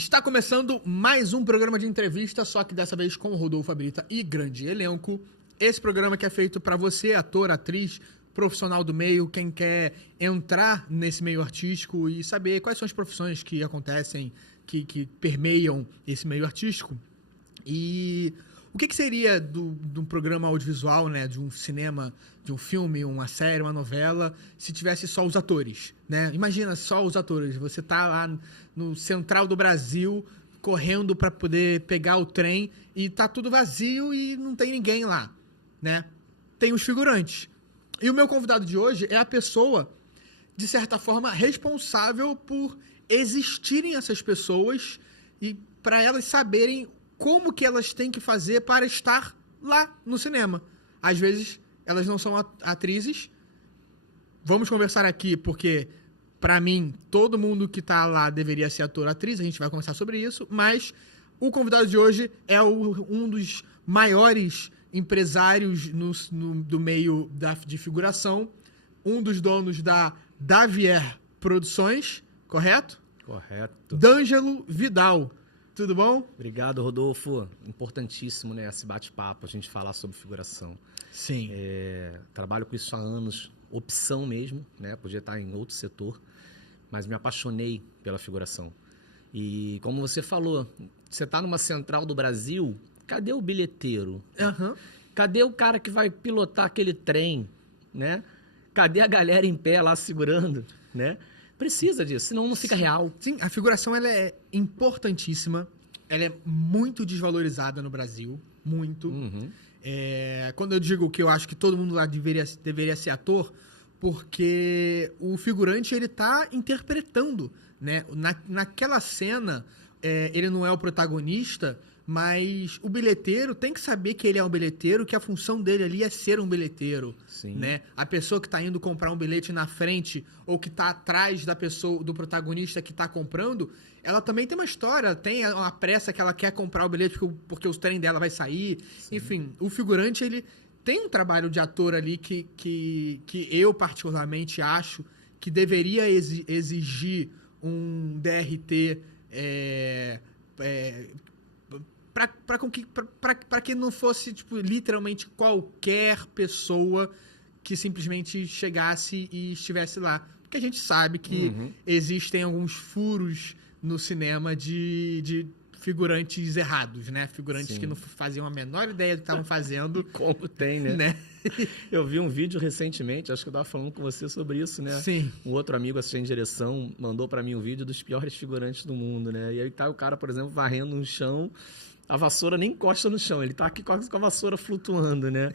Está começando mais um programa de entrevista, só que dessa vez com o Rodolfo Abrita e grande elenco. Esse programa que é feito para você, ator, atriz, profissional do meio, quem quer entrar nesse meio artístico e saber quais são as profissões que acontecem, que permeiam esse meio artístico. E o que seria de um programa audiovisual, né, de um cinema, de um filme, uma série, uma novela, se tivesse só os atores, né? Imagina só os atores, você tá lá no central do Brasil, correndo para poder pegar o trem e tá tudo vazio e não tem ninguém lá, né? Tem os figurantes. E o meu convidado de hoje é a pessoa, de certa forma, responsável por existirem essas pessoas e para elas saberem como que elas têm que fazer para estar lá no cinema. Às vezes, elas não são atrizes. Vamos conversar aqui, porque, para mim, todo mundo que está lá deveria ser ator ou atriz. A gente vai conversar sobre isso. Mas o convidado de hoje é um dos maiores empresários do meio de figuração. Um dos donos da Davier Produções, correto? Correto. D'Angelo Vidal. Tudo bom? Obrigado, Rodolfo. Importantíssimo, né, esse bate-papo, a gente falar sobre figuração. Sim. Trabalho com isso há anos, opção mesmo, né? Podia estar em outro setor, mas me apaixonei pela figuração. E como você falou, você está numa central do Brasil, cadê o bilheteiro? Uhum. Cadê o cara que vai pilotar aquele trem, né? Cadê a galera em pé lá segurando, né? Precisa disso, senão não fica real. Sim, a figuração ela é importantíssima. Ela é muito desvalorizada no Brasil. Muito. Uhum. Quando eu digo que eu acho que todo mundo lá deveria ser ator, porque o figurante ele tá interpretando, né? Naquela cena, ele não é o protagonista, mas o bilheteiro tem que saber que ele é um bilheteiro, que a função dele ali é ser um bilheteiro. Sim. Né? A pessoa que está indo comprar um bilhete na frente ou que está atrás da pessoa, do protagonista que está comprando, ela também tem uma história, tem uma pressa que ela quer comprar o bilhete porque o trem dela vai sair. Sim. Enfim, o figurante ele tem um trabalho de ator ali que eu particularmente acho que deveria exigir um DRT para que não fosse tipo, literalmente qualquer pessoa que simplesmente chegasse e estivesse lá. Porque a gente sabe que existem alguns furos no cinema de figurantes errados, né? Figurantes Sim. que não faziam a menor ideia do que estavam fazendo. Como tem, né? Eu vi um vídeo recentemente, acho que eu estava falando com você sobre isso, né? Sim. Um outro amigo assistente de direção mandou para mim um vídeo dos piores figurantes do mundo, né? E aí tá o cara, por exemplo, varrendo no chão, a vassoura nem encosta no chão, ele tá aqui com a vassoura flutuando, né?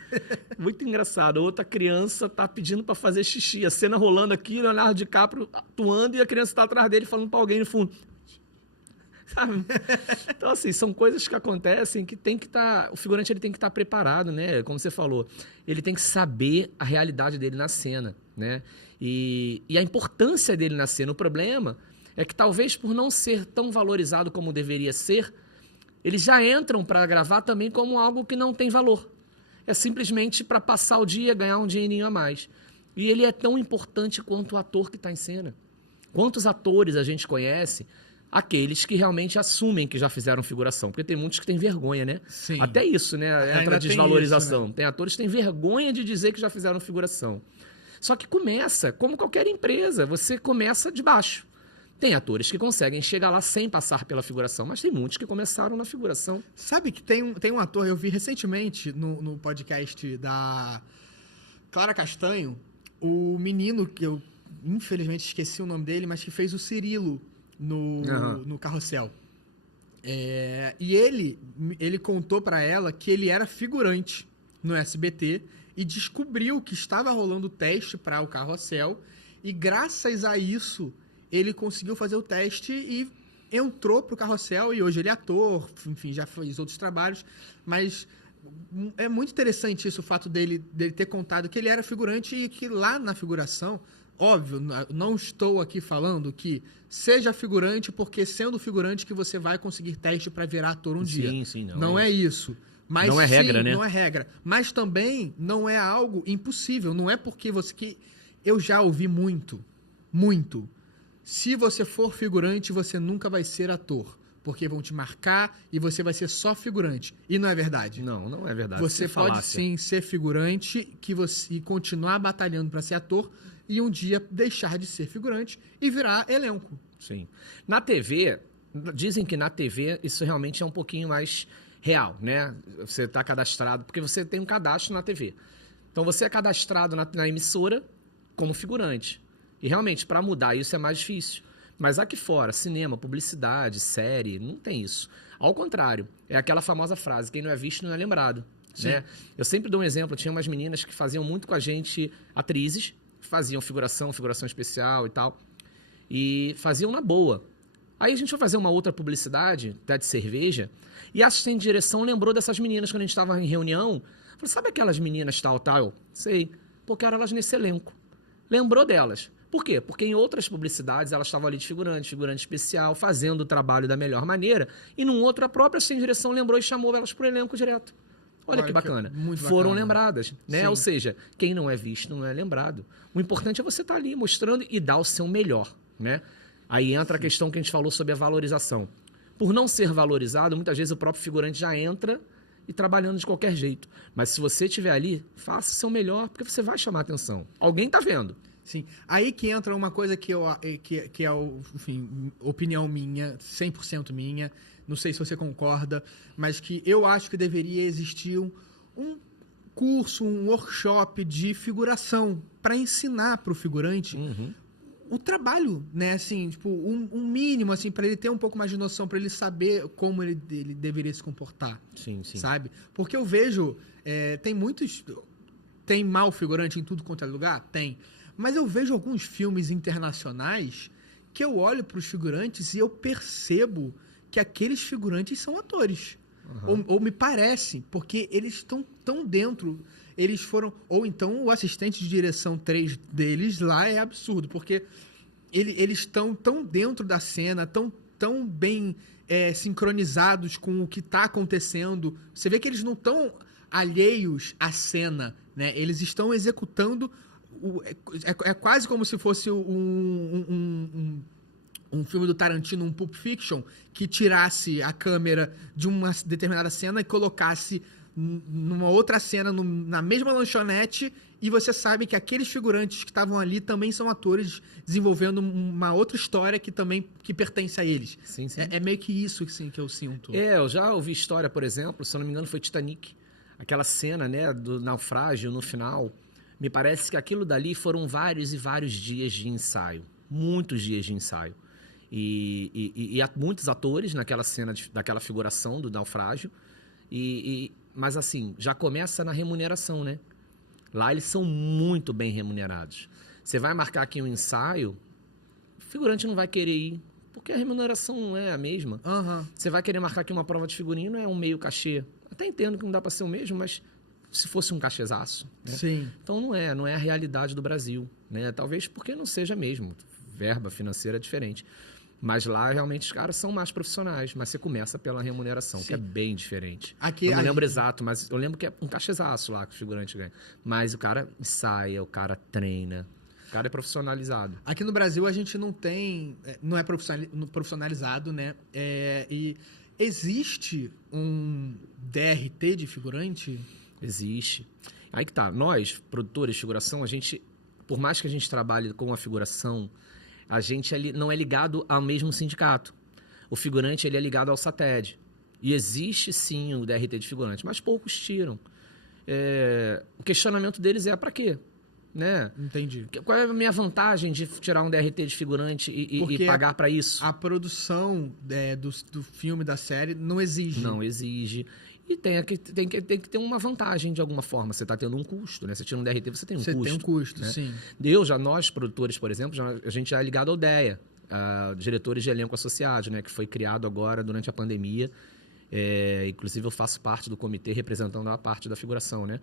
Muito engraçado. Outra criança tá pedindo para fazer xixi, a cena rolando aqui, Leonardo DiCaprio atuando e a criança tá atrás dele falando para alguém no fundo. Sabe? Então, assim, são coisas que acontecem que tem que estar... O figurante ele tem que estar preparado, né? Como você falou, ele tem que saber a realidade dele na cena, né? E a importância dele na cena. O problema é que talvez por não ser tão valorizado como deveria ser, eles já entram para gravar também como algo que não tem valor. É simplesmente para passar o dia, ganhar um dinheirinho a mais. E ele é tão importante quanto o ator que está em cena. Quantos atores a gente conhece... Aqueles que realmente assumem que já fizeram figuração. Porque tem muitos que têm vergonha, né? Sim. Até isso, né? Entra a desvalorização. Isso, né? Tem atores que têm vergonha de dizer que já fizeram figuração. Só que começa, como qualquer empresa, você começa de baixo. Tem atores que conseguem chegar lá sem passar pela figuração, mas tem muitos que começaram na figuração. Sabe que tem um ator, eu vi recentemente no podcast da Clara Castanho, o menino, que eu infelizmente esqueci o nome dele, mas que fez o Cirilo no Carrossel. E ele contou pra ela que ele era figurante no SBT e descobriu que estava rolando o teste para o Carrossel e graças a isso ele conseguiu fazer o teste e entrou pro Carrossel e hoje ele é ator, enfim, já fez outros trabalhos, mas é muito interessante isso, o fato dele ter contado que ele era figurante e que lá na figuração, óbvio, não estou aqui falando que seja figurante porque sendo figurante que você vai conseguir teste para virar ator um dia. Sim, não é isso. Mas, não é regra, sim, né? Não é regra. Mas também não é algo impossível. Não é porque eu já ouvi muito. Se você for figurante, você nunca vai ser ator. porque vão te marcar e você vai ser só figurante. E não é verdade. Não, não é verdade. Você Isso é pode falácia. sim ser figurante e continuar batalhando para ser ator e um dia deixar de ser figurante e virar elenco. Sim. Na TV, dizem que na TV isso realmente é um pouquinho mais real, né? Você está cadastrado, porque você tem um cadastro na TV. Então você é cadastrado na emissora como figurante. E realmente, para mudar isso é mais difícil. Mas aqui fora, cinema, publicidade, série, não tem isso. Ao contrário, é aquela famosa frase, quem não é visto não é lembrado. Né? Eu sempre dou um exemplo, tinha umas meninas que faziam muito com a gente, atrizes, faziam figuração especial e tal, e faziam na boa. Aí a gente foi fazer uma outra publicidade, da de cerveja, e a assistente de direção lembrou dessas meninas quando a gente estava em reunião. Falou, sabe aquelas meninas tal? Sei, porque eram elas nesse elenco. Lembrou delas. Por quê? Porque em outras publicidades elas estavam ali de figurante especial, fazendo o trabalho da melhor maneira, e num outro a própria assistente de direção lembrou e chamou elas para o elenco direto. Olha que bacana. Foram lembradas, né? Sim. Ou seja, quem não é visto não é lembrado. O importante é você estar ali mostrando e dar o seu melhor, né? Aí entra a questão que a gente falou sobre a valorização. Por não ser valorizado, muitas vezes o próprio figurante já entra e trabalhando de qualquer jeito. Mas se você estiver ali, faça o seu melhor, porque você vai chamar atenção. Alguém está vendo. Sim. Aí que entra uma coisa que é, enfim, opinião minha, 100% minha, não sei se você concorda, mas que eu acho que deveria existir um curso, um workshop de figuração para ensinar para o figurante o trabalho, né? Assim, tipo, um mínimo, assim, para ele ter um pouco mais de noção, para ele saber como ele deveria se comportar. Sim. Sabe? Porque eu vejo, tem mau figurante em tudo quanto é lugar? Tem. Mas eu vejo alguns filmes internacionais que eu olho para os figurantes e eu percebo que aqueles figurantes são atores. Ou me parece, porque eles estão tão dentro. Eles foram... Ou então o assistente de direção 3 deles lá é absurdo, porque eles estão tão dentro da cena, tão bem sincronizados com o que está acontecendo. Você vê que eles não estão alheios à cena, né? Eles estão executando... É quase como se fosse um filme do Tarantino, um Pulp Fiction, que tirasse a câmera de uma determinada cena e colocasse numa outra cena, na mesma lanchonete, e você sabe que aqueles figurantes que estavam ali também são atores desenvolvendo uma outra história que pertence a eles. Sim. É meio que isso assim, que eu sinto. Eu já ouvi história, por exemplo, se eu não me engano foi Titanic, aquela cena, né, do naufrágio no final. Me parece que aquilo dali foram vários e vários dias de ensaio. Muitos dias de ensaio. E há muitos atores naquela cena, daquela figuração do naufrágio. Mas assim, já começa na remuneração, né? Lá eles são muito bem remunerados. Você vai marcar aqui um ensaio, o figurante não vai querer ir, porque a remuneração não é a mesma. Você vai querer marcar aqui uma prova de figurino, é um meio cachê. Até entendo que não dá para ser o mesmo, mas... se fosse um cachezaço. Né? Sim. Então não é a realidade do Brasil. Né? Talvez porque não seja mesmo. Verba financeira é diferente. Mas lá realmente os caras são mais profissionais. Mas você começa pela remuneração, que é bem diferente. Eu não lembro exato, mas eu lembro que é um cachezaço lá que o figurante ganha. Mas o cara ensaia, o cara treina. O cara é profissionalizado. Aqui no Brasil a gente não é profissionalizado, né? E existe um DRT de figurante? Existe. Aí que tá. Nós, produtores de figuração, a gente, por mais que a gente trabalhe com a figuração, a gente não é ligado ao mesmo sindicato. O figurante ele é ligado ao SATED. E existe sim o DRT de figurante, mas poucos tiram. O questionamento deles é para quê? Né? Entendi. Qual é a minha vantagem de tirar um DRT de figurante e pagar para isso? A produção do filme, da série, não exige. Não exige. E tem que ter uma vantagem de alguma forma. Você está tendo um custo, né? Você tira um DRT, você tem um custo. Você tem um custo, né? sim. Nós, produtores, por exemplo, a gente já é ligado ao DEA, diretores de elenco associados, né? Que foi criado agora durante a pandemia. Inclusive, eu faço parte do comitê representando a parte da figuração, né?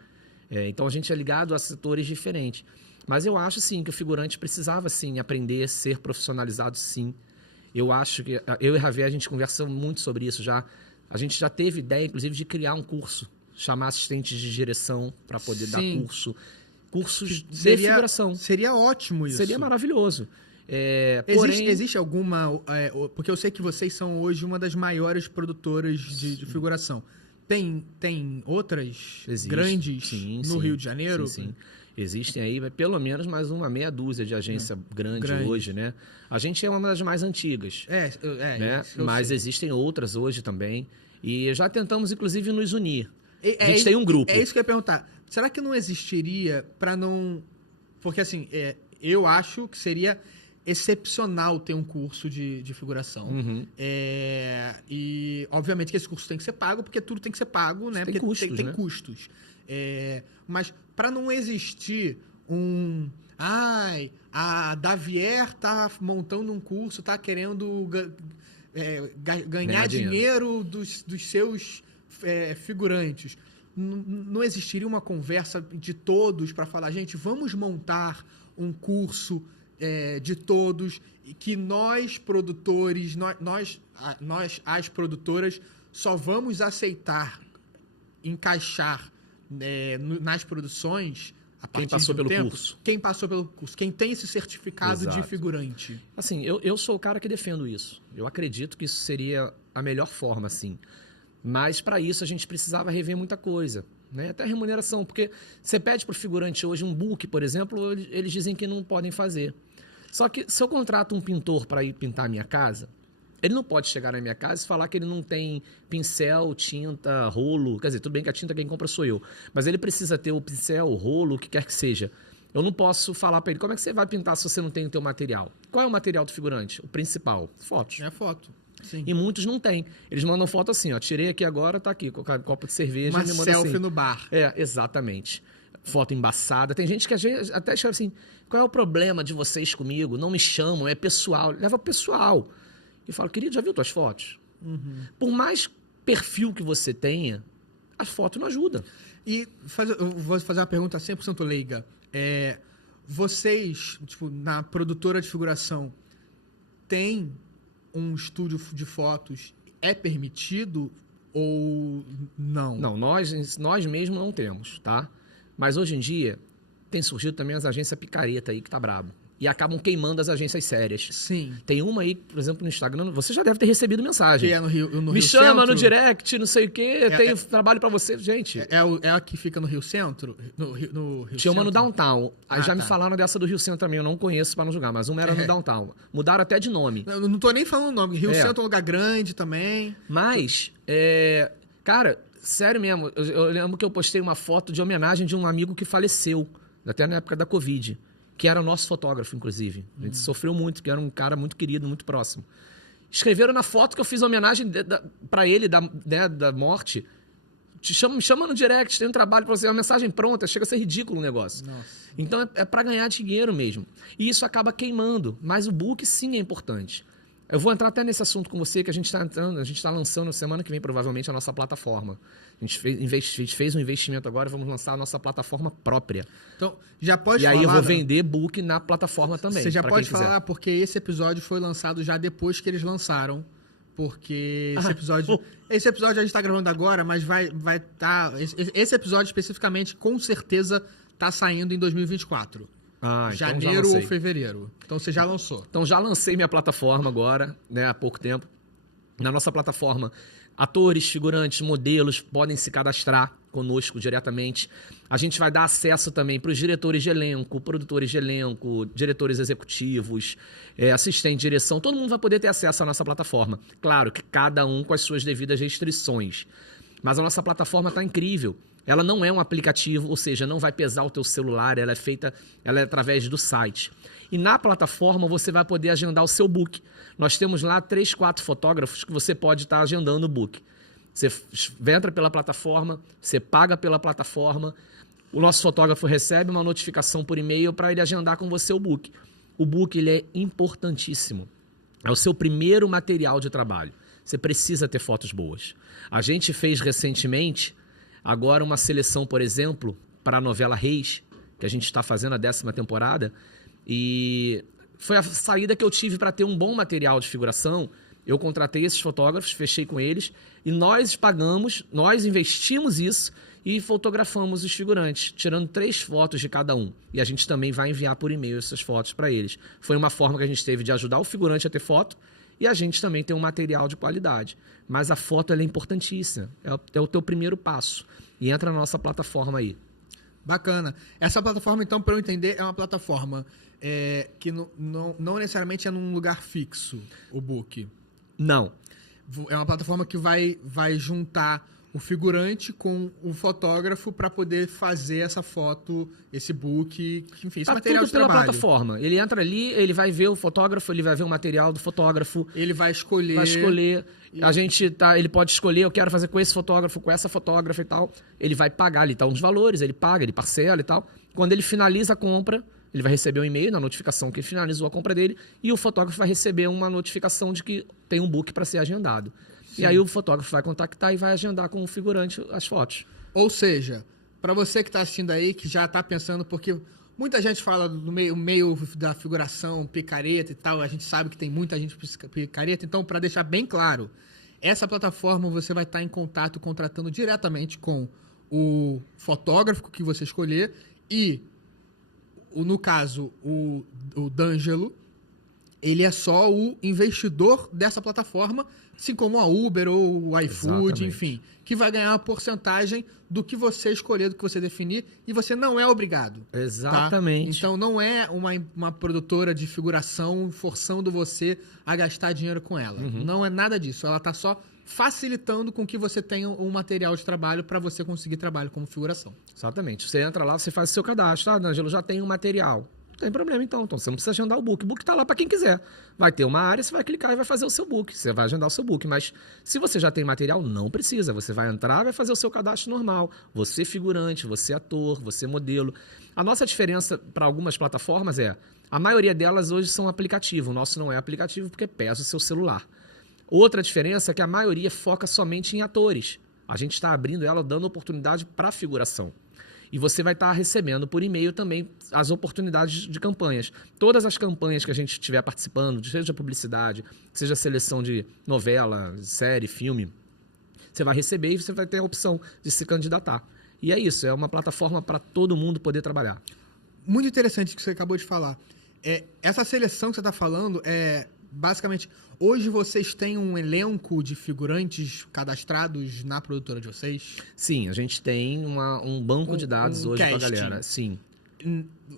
Então, a gente é ligado a setores diferentes. Mas eu acho, sim, que o figurante precisava, sim, aprender a ser profissionalizado, sim. Eu acho que... Eu e Javier, a gente conversa muito sobre isso já. A gente já teve ideia, inclusive, de criar um curso, chamar assistentes de direção para poder dar cursos de figuração. Seria ótimo isso. Seria maravilhoso. Existe alguma... porque eu sei que vocês são hoje uma das maiores produtoras de figuração. Tem outras grandes no Rio de Janeiro? Sim. Existem aí pelo menos mais uma meia dúzia de agência grande hoje, né? A gente é uma das mais antigas, né? Mas existem outras hoje também. E já tentamos, inclusive, nos unir. A gente tem um grupo. É isso que eu ia perguntar. Será que não existiria para não... Porque, assim, eu acho que seria excepcional ter um curso de figuração. E, obviamente, que esse curso tem que ser pago, porque tudo tem que ser pago, né? Tem porque custos, tem né? custos. Mas para não existir a Davier tá montando um curso, tá querendo ganhar dinheiro dos seus figurantes. Não existiria uma conversa de todos para falar, gente, vamos montar um curso de todos, que nós, produtores, nós, as produtoras, só vamos aceitar encaixar nas produções a partir quem passou pelo curso. Quem passou pelo curso, quem tem esse certificado de figurante. Assim, eu sou o cara que defendo isso. Eu acredito que isso seria a melhor forma, assim. Mas para isso a gente precisava rever muita coisa, né? Até remuneração, porque você pede para o figurante hoje um book, por exemplo, eles dizem que não podem fazer. Só que se eu contrato um pintor para ir pintar a minha casa, ele não pode chegar na minha casa e falar que ele não tem pincel, tinta, rolo. Quer dizer, tudo bem que a tinta quem compra sou eu. Mas ele precisa ter o pincel, o rolo, o que quer que seja. Eu não posso falar para ele, como é que você vai pintar se você não tem o teu material? Qual é o material do figurante? O principal, fotos. É a foto. Sim. E muitos não têm. Eles mandam foto assim, ó, tirei aqui agora, tá aqui, com a copa de cerveja. Uma selfie assim, no bar. Exatamente. Foto embaçada. Tem gente que até escreve assim, qual é o problema de vocês comigo? Não me chamam, é pessoal. Leva pessoal. E falo, querido, já viu tuas fotos? Por mais perfil que você tenha, a foto não ajuda. E eu vou fazer uma pergunta 100% leiga. Vocês, tipo, na produtora de figuração, tem um estúdio de fotos? É permitido ou não? Não, nós mesmos não temos, tá? Mas hoje em dia, tem surgido também as agências picareta aí que tá brabo. E acabam queimando as agências sérias. Sim. Tem uma aí, por exemplo, no Instagram, você já deve ter recebido mensagem. Que é no Rio Me chama Centro? no direct, não sei o quê, tem trabalho pra você. Gente... É a que fica no Rio Centro? No Rio Tinha uma Centro? no Downtown. Aí me falaram dessa do Rio Centro também, eu não conheço pra não julgar, mas uma era no Downtown. Mudaram até de nome. Eu não tô nem falando o nome. Rio Centro é um lugar grande também. Mas, cara, sério mesmo, eu lembro que eu postei uma foto de homenagem de um amigo que faleceu, até na época da Covid. Que era nosso fotógrafo, inclusive. A gente sofreu muito, que era um cara muito querido, muito próximo. Escreveram na foto que eu fiz homenagem para ele, da morte. Me chama no direct, tem um trabalho para você, uma mensagem pronta, chega a ser ridículo o negócio. Nossa. Então é para ganhar dinheiro mesmo. E isso acaba queimando, mas o book sim é importante. Eu vou entrar até nesse assunto com você, que a gente está lançando semana que vem, provavelmente, a nossa plataforma. A gente fez um investimento agora, vamos lançar a nossa plataforma própria. Então, já pode falar... E aí eu vou vender book na plataforma também. Você já pode falar, porque esse episódio foi lançado já depois que eles lançaram. Porque esse episódio a gente está gravando agora, mas vai estar... Esse episódio especificamente, com certeza, está saindo em 2024. Janeiro ou fevereiro. Então você já lançou. Então já lancei minha plataforma agora, né, há pouco tempo. Na nossa plataforma, atores, figurantes, modelos podem se cadastrar conosco diretamente. A gente vai dar acesso também para os diretores de elenco, produtores de elenco, diretores executivos, assistente de direção. Todo mundo vai poder ter acesso à nossa plataforma. Claro que cada um com as suas devidas restrições. Mas a nossa plataforma está incrível. Ela não é um aplicativo, ou seja, não vai pesar o teu celular, ela é através do site. E na plataforma você vai poder agendar o seu book. Nós temos lá 3, 4 fotógrafos que você pode estar agendando o book. Você entra pela plataforma, você paga pela plataforma, o nosso fotógrafo recebe uma notificação por e-mail para ele agendar com você o book. O book ele é importantíssimo. É o seu primeiro material de trabalho. Você precisa ter fotos boas. A gente fez recentemente... Agora uma seleção, por exemplo, para a novela Reis, que a gente está fazendo a 10ª temporada, e foi a saída que eu tive para ter um bom material de figuração Eu contratei esses fotógrafos, fechei com eles e nós pagamos, nós investimos isso e fotografamos os figurantes, tirando 3 fotos de cada um. E a gente também vai enviar por e-mail essas fotos para eles. Foi uma forma que a gente teve de ajudar o figurante a ter foto e a gente também tem um material de qualidade. Mas a foto ela é importantíssima, é o teu primeiro passo. E entra na nossa plataforma aí. Bacana. Essa plataforma, então, para eu entender, é uma plataforma que não necessariamente é num lugar fixo, o book. Não. É uma plataforma que vai juntar o figurante com o fotógrafo para poder fazer essa foto, esse book, enfim, esse material tudo de pela trabalho. plataforma. Ele entra ali, ele vai ver o fotógrafo, ele vai ver o material do fotógrafo. Ele vai escolher. A gente ele pode escolher, eu quero fazer com esse fotógrafo, com essa fotógrafa e tal. Ele vai pagar ali, tá uns valores, ele paga, ele parcela e tal. Quando ele finaliza a compra, ele vai receber um e-mail na notificação que ele finalizou a compra dele e o fotógrafo vai receber uma notificação de que tem um book para ser agendado. Sim. E aí o fotógrafo vai contactar e vai agendar com o figurante as fotos. Ou seja, para você que está assistindo aí, que já está pensando, porque muita gente fala do meio da figuração, picareta e tal, a gente sabe que tem muita gente picareta, então para deixar bem claro, essa plataforma você vai estar em contato contratando diretamente com o fotógrafo que você escolher e, no caso, o D'Angelo, ele é só o investidor dessa plataforma, assim como a Uber ou o iFood, enfim, que vai ganhar uma porcentagem do que você escolher, do que você definir, e você não é obrigado. Exatamente. Tá? Então não é uma produtora de figuração forçando você a gastar dinheiro com ela. Uhum. Não é nada disso. Ela está só facilitando com que você tenha um material de trabalho para você conseguir trabalho como figuração. Exatamente. Você entra lá, você faz o seu cadastro. Ah, D'Angelo, já tem um material. Não tem problema então. Então você não precisa agendar o book. O book está lá para quem quiser. Vai ter uma área, você vai clicar e vai fazer o seu book. Você vai agendar o seu book. Mas se você já tem material, não precisa. Você vai entrar, vai fazer o seu cadastro normal. Você figurante, você ator, você modelo. A nossa diferença para algumas plataformas a maioria delas hoje são aplicativo. O nosso não é aplicativo porque pesa o seu celular. Outra diferença é que a maioria foca somente em atores. A gente está abrindo ela, dando oportunidade para figuração. E você vai estar recebendo por e-mail também as oportunidades de campanhas. Todas as campanhas que a gente estiver participando, seja publicidade, seja seleção de novela, série, filme, você vai receber e você vai ter a opção de se candidatar. E é isso, é uma plataforma para todo mundo poder trabalhar. Muito interessante o que você acabou de falar. Essa seleção que você está falando basicamente, hoje vocês têm um elenco de figurantes cadastrados na produtora de vocês? Sim, a gente tem um banco de dados hoje para a galera. Sim.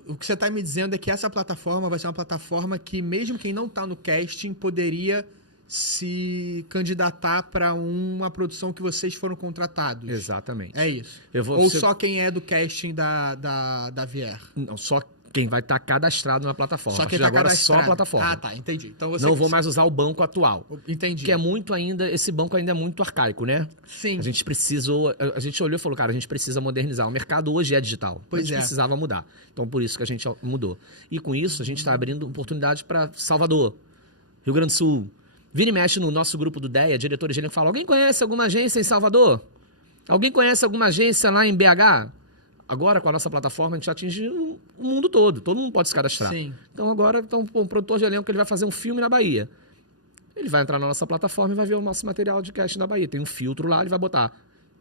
O que você está me dizendo é que essa plataforma vai ser uma plataforma que mesmo quem não está no casting poderia se candidatar para uma produção que vocês foram contratados. Exatamente. É isso. Só quem é do casting da Vier? Não, só quem vai estar cadastrado na plataforma. Só quem está agora cadastrado. Só a plataforma. Ah, tá, entendi. Então não vou mais usar o banco atual. Entendi. Que é muito ainda, esse banco ainda é muito arcaico, né? Sim. A gente olhou e falou, cara, a gente precisa modernizar. O mercado hoje é digital. A gente precisava mudar. Então, por isso que a gente mudou. E com isso, a gente está abrindo oportunidade para Salvador, Rio Grande do Sul. Vira e mexe no nosso grupo do DEA, diretores de elenco, fala, alguém conhece alguma agência em Salvador? Alguém conhece alguma agência lá em BH? Agora, com a nossa plataforma, a gente atinge o mundo todo. Todo mundo pode se cadastrar. Sim. Então, agora, um produtor de elenco, ele vai fazer um filme na Bahia. Ele vai entrar na nossa plataforma e vai ver o nosso material de casting da Bahia. Tem um filtro lá, ele vai botar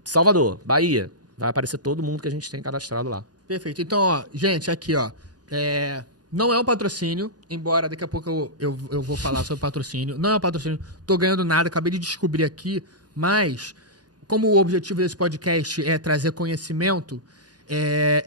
Salvador, Bahia. Vai aparecer todo mundo que a gente tem cadastrado lá. Perfeito. Então, ó, gente, aqui, ó. Não é um patrocínio, embora daqui a pouco eu vou falar sobre patrocínio. Não é um patrocínio, tô ganhando nada, acabei de descobrir aqui, mas como o objetivo desse podcast é trazer conhecimento,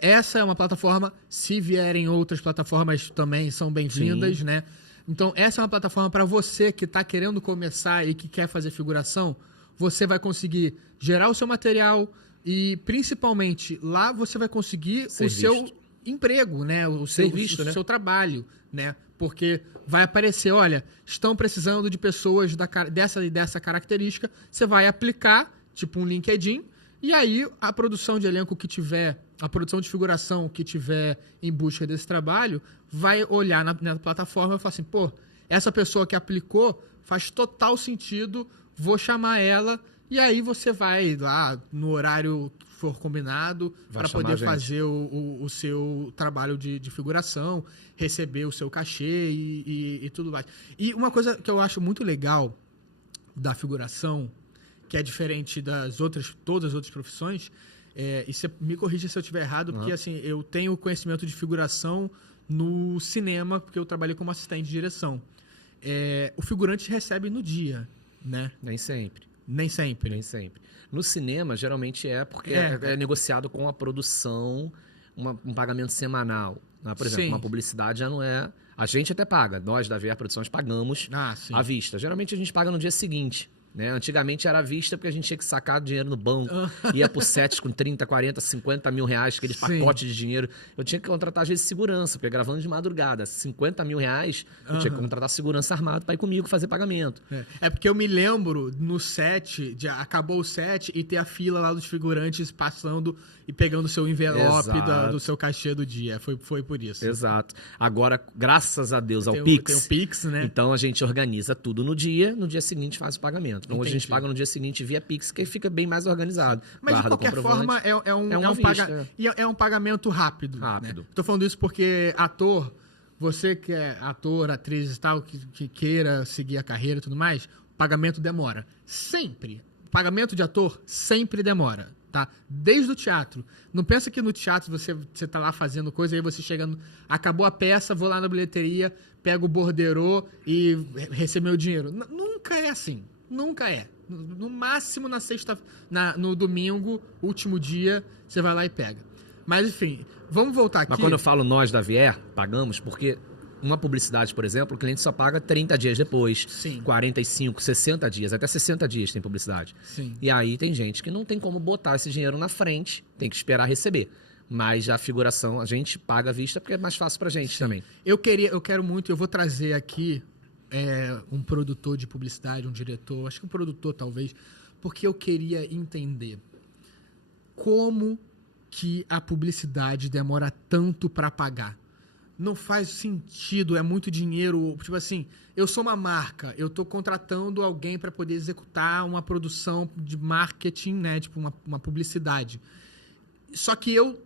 essa é uma plataforma, se vierem outras plataformas também são bem-vindas, né? Então, essa é uma plataforma para você que está querendo começar e que quer fazer figuração, você vai conseguir gerar o seu material e, principalmente, lá você vai conseguir seu emprego, né? O seu trabalho, né? Porque vai aparecer, olha, estão precisando de pessoas dessa característica, você vai aplicar, tipo um LinkedIn, e aí a produção de elenco que tiver, a produção de figuração que tiver em busca desse trabalho, vai olhar na plataforma e falar assim, pô, essa pessoa que aplicou faz total sentido, vou chamar ela, e aí você vai lá no horário que for combinado para poder fazer o seu trabalho de figuração, receber o seu cachê e tudo mais. E uma coisa que eu acho muito legal da figuração, que é diferente das outras, todas as outras profissões, e você me corrija se eu estiver errado, porque assim, eu tenho conhecimento de figuração no cinema, porque eu trabalhei como assistente de direção. O figurante recebe no dia, né? Nem sempre. Nem sempre. Nem sempre. No cinema, geralmente porque é negociado com a produção um pagamento semanal. Né? Por exemplo, uma publicidade já não é... A gente até paga. Nós, da VR Produções, pagamos à vista. Geralmente a gente paga no dia seguinte. Né? Antigamente era à vista porque a gente tinha que sacar dinheiro no banco. Ia pro set com 30, 40, 50 mil reais, aqueles pacotes de dinheiro. Eu tinha que contratar, às vezes, segurança, porque gravando de madrugada. 50 mil reais, eu tinha que contratar segurança armado para ir comigo fazer pagamento. Porque eu me lembro no set, acabou o set e ter a fila lá dos figurantes passando e pegando o seu envelope do seu cachê do dia. Foi por isso. Exato. Agora, graças a Deus, ao Pix. Tem o Pix, né? Então a gente organiza tudo no dia seguinte faz o pagamento. Então a gente paga no dia seguinte via Pix, que fica bem mais organizado. Mas de qualquer forma é um pagamento rápido. Rápido. Né? Tô falando isso porque ator, você que é ator, atriz e tal, que queira seguir a carreira e tudo mais, o pagamento demora. Sempre. O pagamento de ator sempre demora. Tá? Desde o teatro. Não pensa que no teatro você tá lá fazendo coisa, aí você chega, acabou a peça, vou lá na bilheteria, pego o borderô e recebo meu dinheiro. Nunca é assim. Nunca é. No máximo no domingo, último dia, você vai lá e pega. Mas enfim, vamos voltar aqui. Mas quando eu falo nós da VR, pagamos porque uma publicidade, por exemplo, o cliente só paga 30 dias depois, 45, 60 dias, até 60 dias tem publicidade. E aí tem gente que não tem como botar esse dinheiro na frente, tem que esperar receber. Mas a figuração, a gente paga à vista porque é mais fácil pra gente também. Eu quero muito, eu vou trazer aqui um produtor de publicidade, um diretor, acho que um produtor talvez, porque eu queria entender como que a publicidade demora tanto para pagar. Não faz sentido, é muito dinheiro. Tipo assim, eu sou uma marca, eu tô contratando alguém para poder executar uma produção de marketing, né? Tipo uma publicidade. Só que eu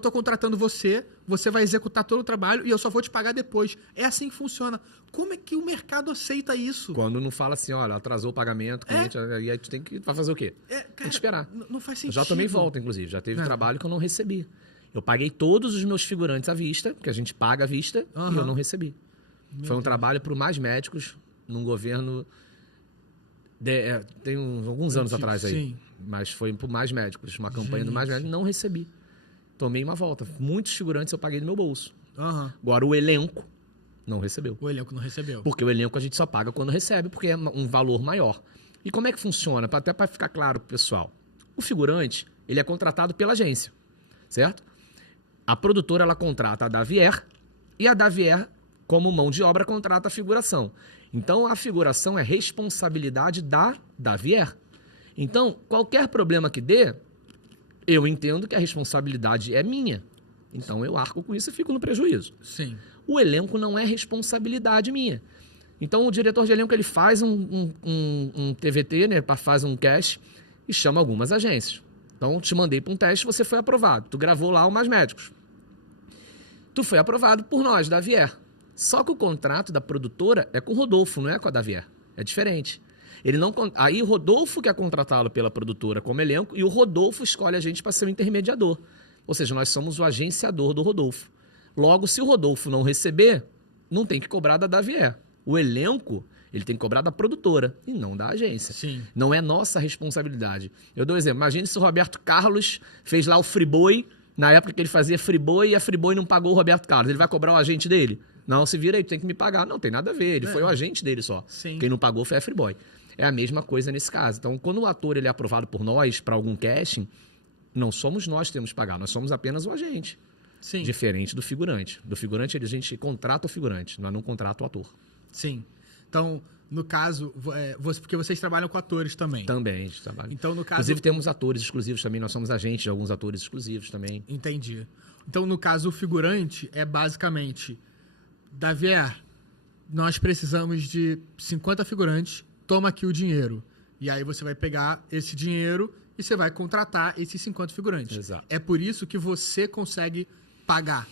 tô contratando você vai executar todo o trabalho e eu só vou te pagar depois. É assim que funciona. Como é que o mercado aceita isso? Quando não fala assim, olha, atrasou o pagamento, cliente, e aí tu tem que fazer o quê? Cara, tem que esperar. Não faz sentido. Eu já tomei volta, inclusive. Já teve trabalho que eu não recebi. Eu paguei todos os meus figurantes à vista, porque a gente paga à vista, e eu não recebi. Foi um trabalho para o Mais Médicos, num governo... tem alguns anos atrás aí. Sim. Mas foi para o Mais Médicos, uma campanha do Mais Médicos, não recebi. Tomei uma volta. Muitos figurantes eu paguei do meu bolso. Agora o elenco não recebeu. O elenco não recebeu. Porque o elenco a gente só paga quando recebe, porque é um valor maior. E como é que funciona? Até para ficar claro pro pessoal. O figurante, ele é contratado pela agência, certo? A produtora, ela contrata a Davier e a Davier, como mão de obra, contrata a figuração. Então, a figuração é responsabilidade da Davier. Então, qualquer problema que dê, eu entendo que a responsabilidade é minha. Então, eu arco com isso e fico no prejuízo. Sim. O elenco não é responsabilidade minha. Então, o diretor de elenco, ele faz um TVT, né, faz um cast e chama algumas agências. Então, te mandei para um teste, você foi aprovado. Tu gravou lá o Mais Médicos. Tu foi aprovado por nós, da Davier. Só que o contrato da produtora é com o Rodolfo, não é com a Davier. É diferente. Aí o Rodolfo que é contratado pela produtora como elenco e o Rodolfo escolhe a gente para ser o intermediador. Ou seja, nós somos o agenciador do Rodolfo. Logo, se o Rodolfo não receber, não tem que cobrar da Davier. O elenco, ele tem que cobrar da produtora e não da agência. Sim. Não é nossa responsabilidade. Eu dou um exemplo. Imagine se o Roberto Carlos fez lá o Friboi, na época que ele fazia Friboi e a Friboi não pagou o Roberto Carlos. Ele vai cobrar o agente dele? Não, se vira aí, tem que me pagar. Não, tem nada a ver. Ele foi o agente dele só. Sim. Quem não pagou foi a Friboi. É a mesma coisa nesse caso. Então, quando o ator ele é aprovado por nós para algum casting, não somos nós que temos que pagar. Nós somos apenas o agente. Sim. Diferente do figurante. Do figurante, a gente contrata o figurante, nós não contrata o ator. Sim. Então, no caso, porque vocês trabalham com atores também. Também, a gente trabalha. Então, no caso... Inclusive, temos atores exclusivos também. Nós somos agentes de alguns atores exclusivos também. Entendi. Então, no caso, o figurante é basicamente... Davier, nós precisamos de 50 figurantes, toma aqui o dinheiro. E aí você vai pegar esse dinheiro e você vai contratar esses 50 figurantes. Exato. É por isso que você consegue pagar.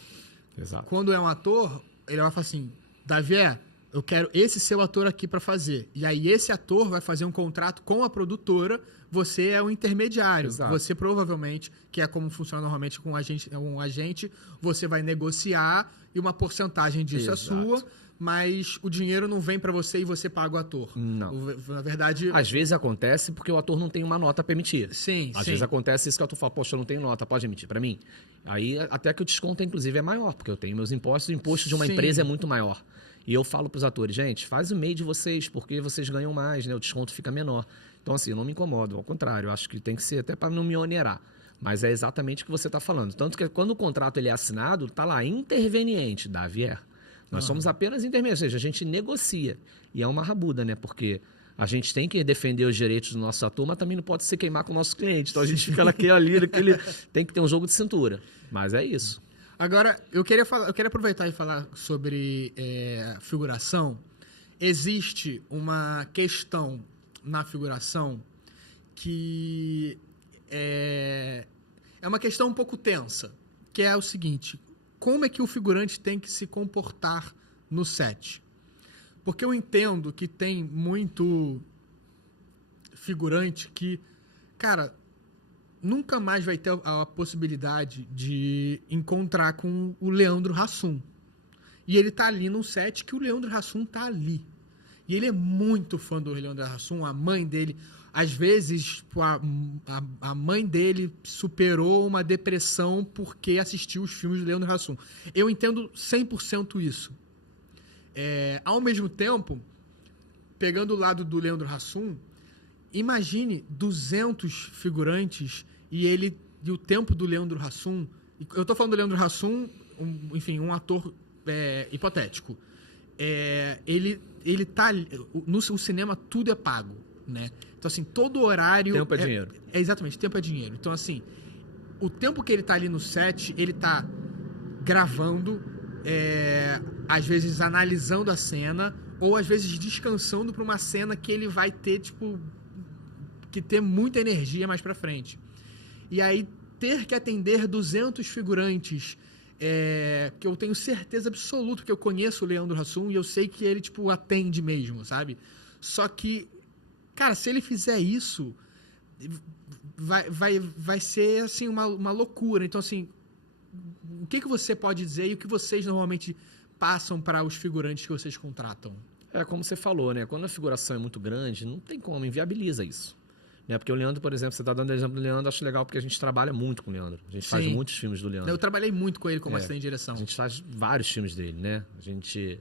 Exato. Quando é um ator, ele vai falar assim, Davier, eu quero esse seu ator aqui pra fazer. E aí esse ator vai fazer um contrato com a produtora, você é o intermediário. Exato. Você provavelmente, que é como funciona normalmente com um agente, você vai negociar e uma porcentagem disso Exato. é sua, mas o dinheiro não vem pra você e você paga o ator. Não. Na verdade... Às vezes acontece porque o ator não tem uma nota pra emitir. Sim, Às sim. vezes acontece isso que o ator fala, poxa, eu não tenho nota, pode emitir pra mim? Aí até que o desconto, inclusive, é maior, porque eu tenho meus impostos, o imposto de uma Sim. empresa é muito maior. E eu falo pros atores, gente, faz o MEI de vocês, porque vocês ganham mais, né? O desconto fica menor. Então, assim, eu não me incomodo, ao contrário, eu acho que tem que ser até para não me onerar. Mas é exatamente o que você está falando. Tanto que quando o contrato ele é assinado, tá lá, interveniente da Avier. Nós somos apenas intermediários, ou seja, a gente negocia. E é uma rabuda, né? Porque a gente tem que defender os direitos do nosso ator, mas também não pode se queimar com o nosso cliente. Então a gente fica naquele, tem que ter um jogo de cintura. Mas é isso. Agora, eu queria aproveitar e falar sobre figuração. Existe uma questão na figuração que é uma questão um pouco tensa, que é o seguinte: como é que o figurante tem que se comportar no set? Porque eu entendo que tem muito figurante que, cara, nunca mais vai ter a possibilidade de encontrar com o Leandro Hassum. E ele tá ali num set que o Leandro Hassum tá ali. E ele é muito fã do Leandro Hassum, a mãe dele. Às vezes, a mãe dele superou uma depressão porque assistiu os filmes do Leandro Hassum. Eu entendo 100% isso. Ao mesmo tempo, pegando o lado do Leandro Hassum, imagine 200 figurantes e o tempo do Leandro Hassum. Eu tô falando do Leandro Hassum, um ator hipotético. Ele tá no cinema, tudo é pago, né? Então, assim, todo horário... Tempo é dinheiro. Exatamente, tempo é dinheiro. Então, assim, o tempo que ele tá ali no set, ele tá gravando, às vezes analisando a cena, ou às vezes descansando pra uma cena que ele vai ter, tipo, que ter muita energia mais pra frente. E aí, ter que atender 200 figurantes, que eu tenho certeza absoluta que eu conheço o Leandro Hassum e eu sei que ele, tipo, atende mesmo, sabe? Só que, cara, se ele fizer isso, vai ser, assim, uma loucura. Então, assim, o que você pode dizer e o que vocês normalmente passam para os figurantes que vocês contratam? É como você falou, né? Quando a figuração é muito grande, não tem como, inviabiliza isso. Né? Porque o Leandro, por exemplo, você está dando o exemplo do Leandro, acho legal porque a gente trabalha muito com o Leandro. A gente faz muitos filmes do Leandro. Eu trabalhei muito com ele como assistente de direção. A gente faz vários filmes dele, né? A gente,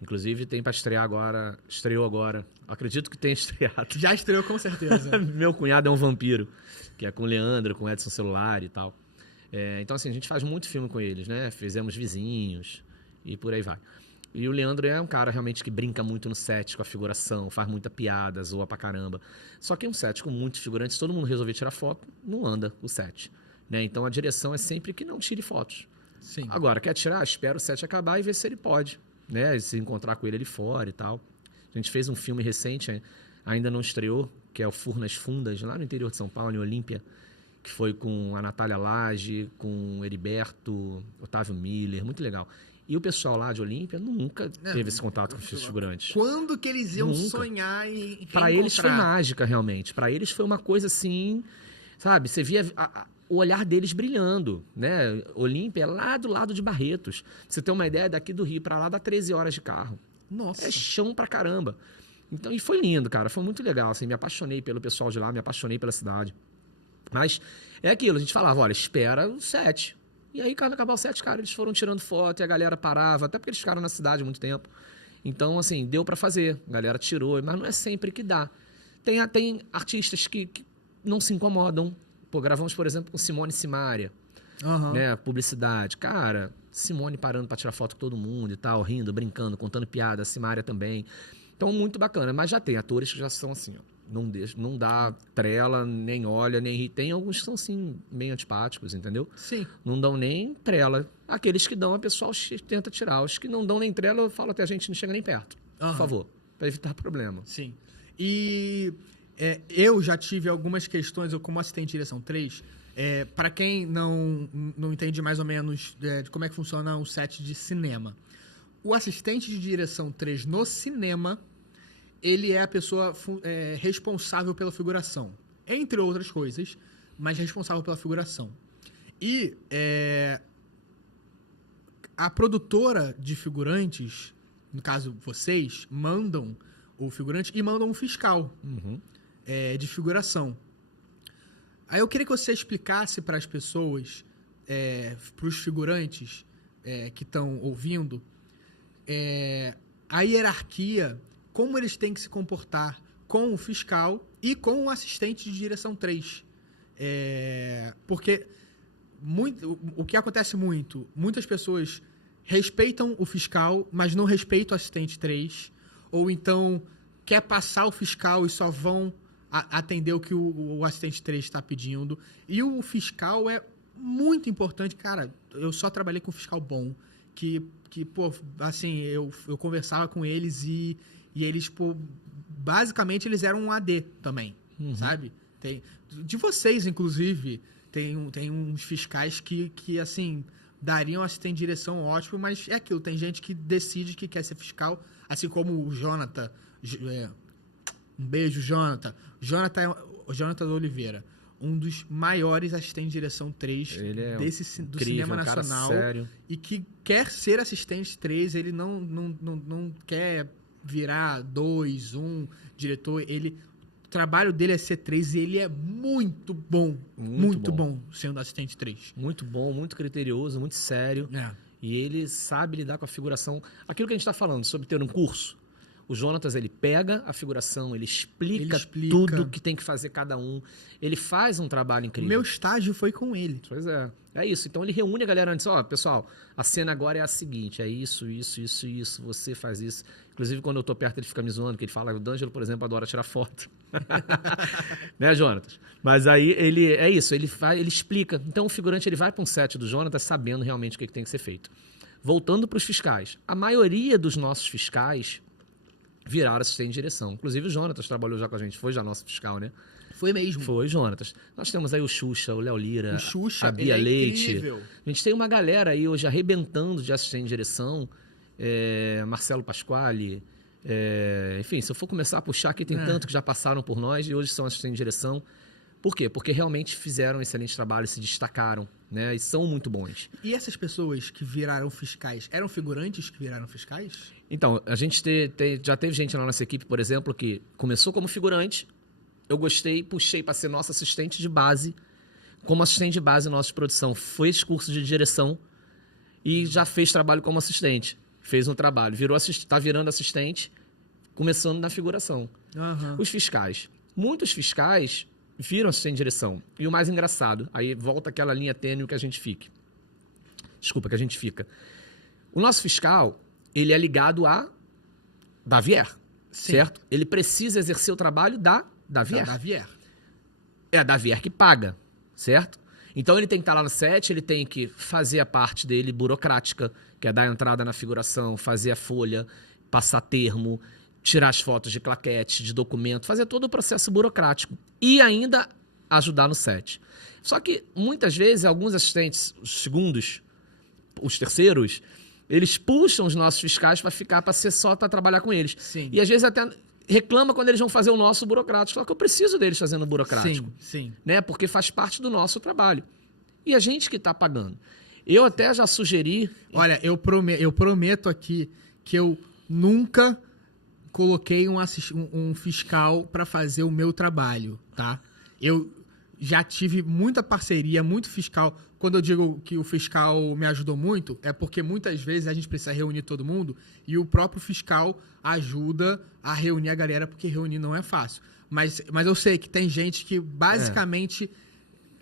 inclusive, tem para estrear agora, estreou agora. Acredito que tenha estreado. Já estreou, com certeza. Meu cunhado é um vampiro, que é com o Leandro, com o Edson Celular e tal. Então, assim, a gente faz muito filme com eles, né? Fizemos Vizinhos e por aí vai. E o Leandro é um cara realmente que brinca muito no set com a figuração, faz muita piada, zoa pra caramba. Só que um set com muitos figurantes, todo mundo resolver tirar foto, não anda o set. Né? Então a direção é sempre que não tire fotos. Sim. Agora, quer tirar? Espera o set acabar e ver se ele pode. Né? Se encontrar com ele ali fora e tal. A gente fez um filme recente, ainda não estreou, que é o Furnas Fundas, lá no interior de São Paulo, em Olímpia, que foi com a Natália Lage, com o Heriberto, Otávio Miller, muito legal. E o pessoal lá de Olímpia nunca teve esse contato com os figurantes. Quando que eles iam sonhar em Para eles foi mágica, realmente. Para eles foi uma coisa assim, sabe? Você via o olhar deles brilhando, né? Olímpia é lá do lado de Barretos. Pra você ter uma ideia, daqui do Rio para lá dá 13 horas de carro. Nossa. É chão pra caramba. Então, e foi lindo, cara. Foi muito legal, assim. Me apaixonei pelo pessoal de lá, me apaixonei pela cidade. Mas é aquilo, a gente falava, olha, espera o set. E aí, quando acabar o set, cara, eles foram tirando foto e a galera parava, até porque eles ficaram na cidade há muito tempo. Então, assim, deu pra fazer. A galera tirou, mas não é sempre que dá. Tem artistas que não se incomodam. Pô, gravamos, por exemplo, com Simone Simaria, né? Publicidade. Cara, Simone parando pra tirar foto com todo mundo e tal, rindo, brincando, contando piada, Simaria também. Então, muito bacana. Mas já tem atores que já são assim, ó. Não dá trela, nem olha, nem ri. Tem alguns que são, assim, meio antipáticos, entendeu? Sim. Não dão nem trela. Aqueles que dão, a pessoa tenta tirar. Os que não dão nem trela, eu falo até a gente não chega nem perto. Por favor, para evitar problema. Sim. E eu já tive algumas questões, eu como assistente de direção 3, para quem não entende mais ou menos de como é que funciona um set de cinema. O assistente de direção 3 no cinema, ele é a pessoa responsável pela figuração. Entre outras coisas, mas responsável pela figuração. E a produtora de figurantes, no caso vocês, mandam o figurante e mandam um fiscal de figuração. Aí eu queria que você explicasse para as pessoas, para os figurantes que estão ouvindo, a hierarquia, como eles têm que se comportar com o fiscal e com o assistente de direção 3. Porque o que acontece muitas pessoas respeitam o fiscal, mas não respeitam o assistente 3, ou então quer passar o fiscal e só vão atender o que o assistente 3 está pedindo. E o fiscal é muito importante. Cara, eu só trabalhei com fiscal bom, que pô, assim, eu conversava com eles e eles, pô, basicamente eles eram um AD também, sabe? De vocês, inclusive, tem uns fiscais que assim, dariam assistente de direção ótimo, mas é aquilo, tem gente que decide que quer ser fiscal, assim como o Jonathan. Um beijo, Jonathan. Jonathan Oliveira, um dos maiores assistentes de direção 3 do cinema nacional. Sério. E que quer ser assistente 3, ele não quer virar 2, 1 diretor. O trabalho dele é ser 3 e ele é muito bom. Muito bom sendo assistente 3. Muito bom, muito criterioso, muito sério. E ele sabe lidar com a figuração. Aquilo que a gente está falando sobre ter um curso. O Jonatas, ele pega a figuração, ele explica tudo que tem que fazer cada um. Ele faz um trabalho incrível. O meu estágio foi com ele. Pois é. É isso. Então ele reúne a galera antes. Ó, pessoal, a cena agora é a seguinte. É isso, isso, isso, isso. Você faz isso. Inclusive, quando eu tô perto, ele fica me zoando, que ele fala, o D'Angelo, por exemplo, adora tirar foto. Né, Jonatas? Mas aí ele é isso, ele explica. Então o figurante ele vai para um set do Jonatas sabendo realmente o que tem que ser feito. Voltando para os fiscais. A maioria dos nossos fiscais viraram assistente de direção. Inclusive o Jonatas trabalhou já com a gente, foi já nosso fiscal, né? Foi mesmo. Foi, Jonatas. Nós temos aí o Xuxa, o Léo Lira, a Bia Leite. Incrível. A gente tem uma galera aí hoje arrebentando de assistente de direção. Marcelo Pasquale. Enfim, se eu for começar a puxar aqui, tem tanto que já passaram por nós e hoje são assistentes de direção. Por quê? Porque realmente fizeram um excelente trabalho, se destacaram, né? E são muito bons. E essas pessoas que viraram fiscais, eram figurantes que viraram fiscais? Então, a gente já teve gente na nossa equipe, por exemplo, que começou como figurante, eu gostei, puxei para ser nosso assistente de base. Como assistente de base nosso de produção, fez curso de direção e já fez trabalho como assistente. Fez um trabalho, está virando assistente, começando na figuração. Os fiscais. Muitos fiscais viram assistente de direção. E o mais engraçado, aí volta aquela linha tênue que a gente fica. O nosso fiscal, ele é ligado a Davier, certo? Ele precisa exercer o trabalho da Davier. É a Davier que paga, certo? Então ele tem que estar lá no set, ele tem que fazer a parte dele burocrática, que é dar a entrada na figuração, fazer a folha, passar termo, tirar as fotos de claquete, de documento, fazer todo o processo burocrático e ainda ajudar no set. Só que muitas vezes alguns assistentes, os segundos, os terceiros, eles puxam os nossos fiscais para ser só para trabalhar com eles. Sim. E às vezes até reclama quando eles vão fazer o nosso burocrático. Só que eu preciso deles fazendo o burocrático. Sim. Né? Porque faz parte do nosso trabalho. E a gente que está pagando. Eu até já sugeri... Olha, eu prometo aqui que eu nunca coloquei um fiscal para fazer o meu trabalho, tá? Eu já tive muita parceria, muito fiscal. Quando eu digo que o fiscal me ajudou muito, é porque muitas vezes a gente precisa reunir todo mundo e o próprio fiscal ajuda a reunir a galera, porque reunir não é fácil. Mas eu sei que tem gente que basicamente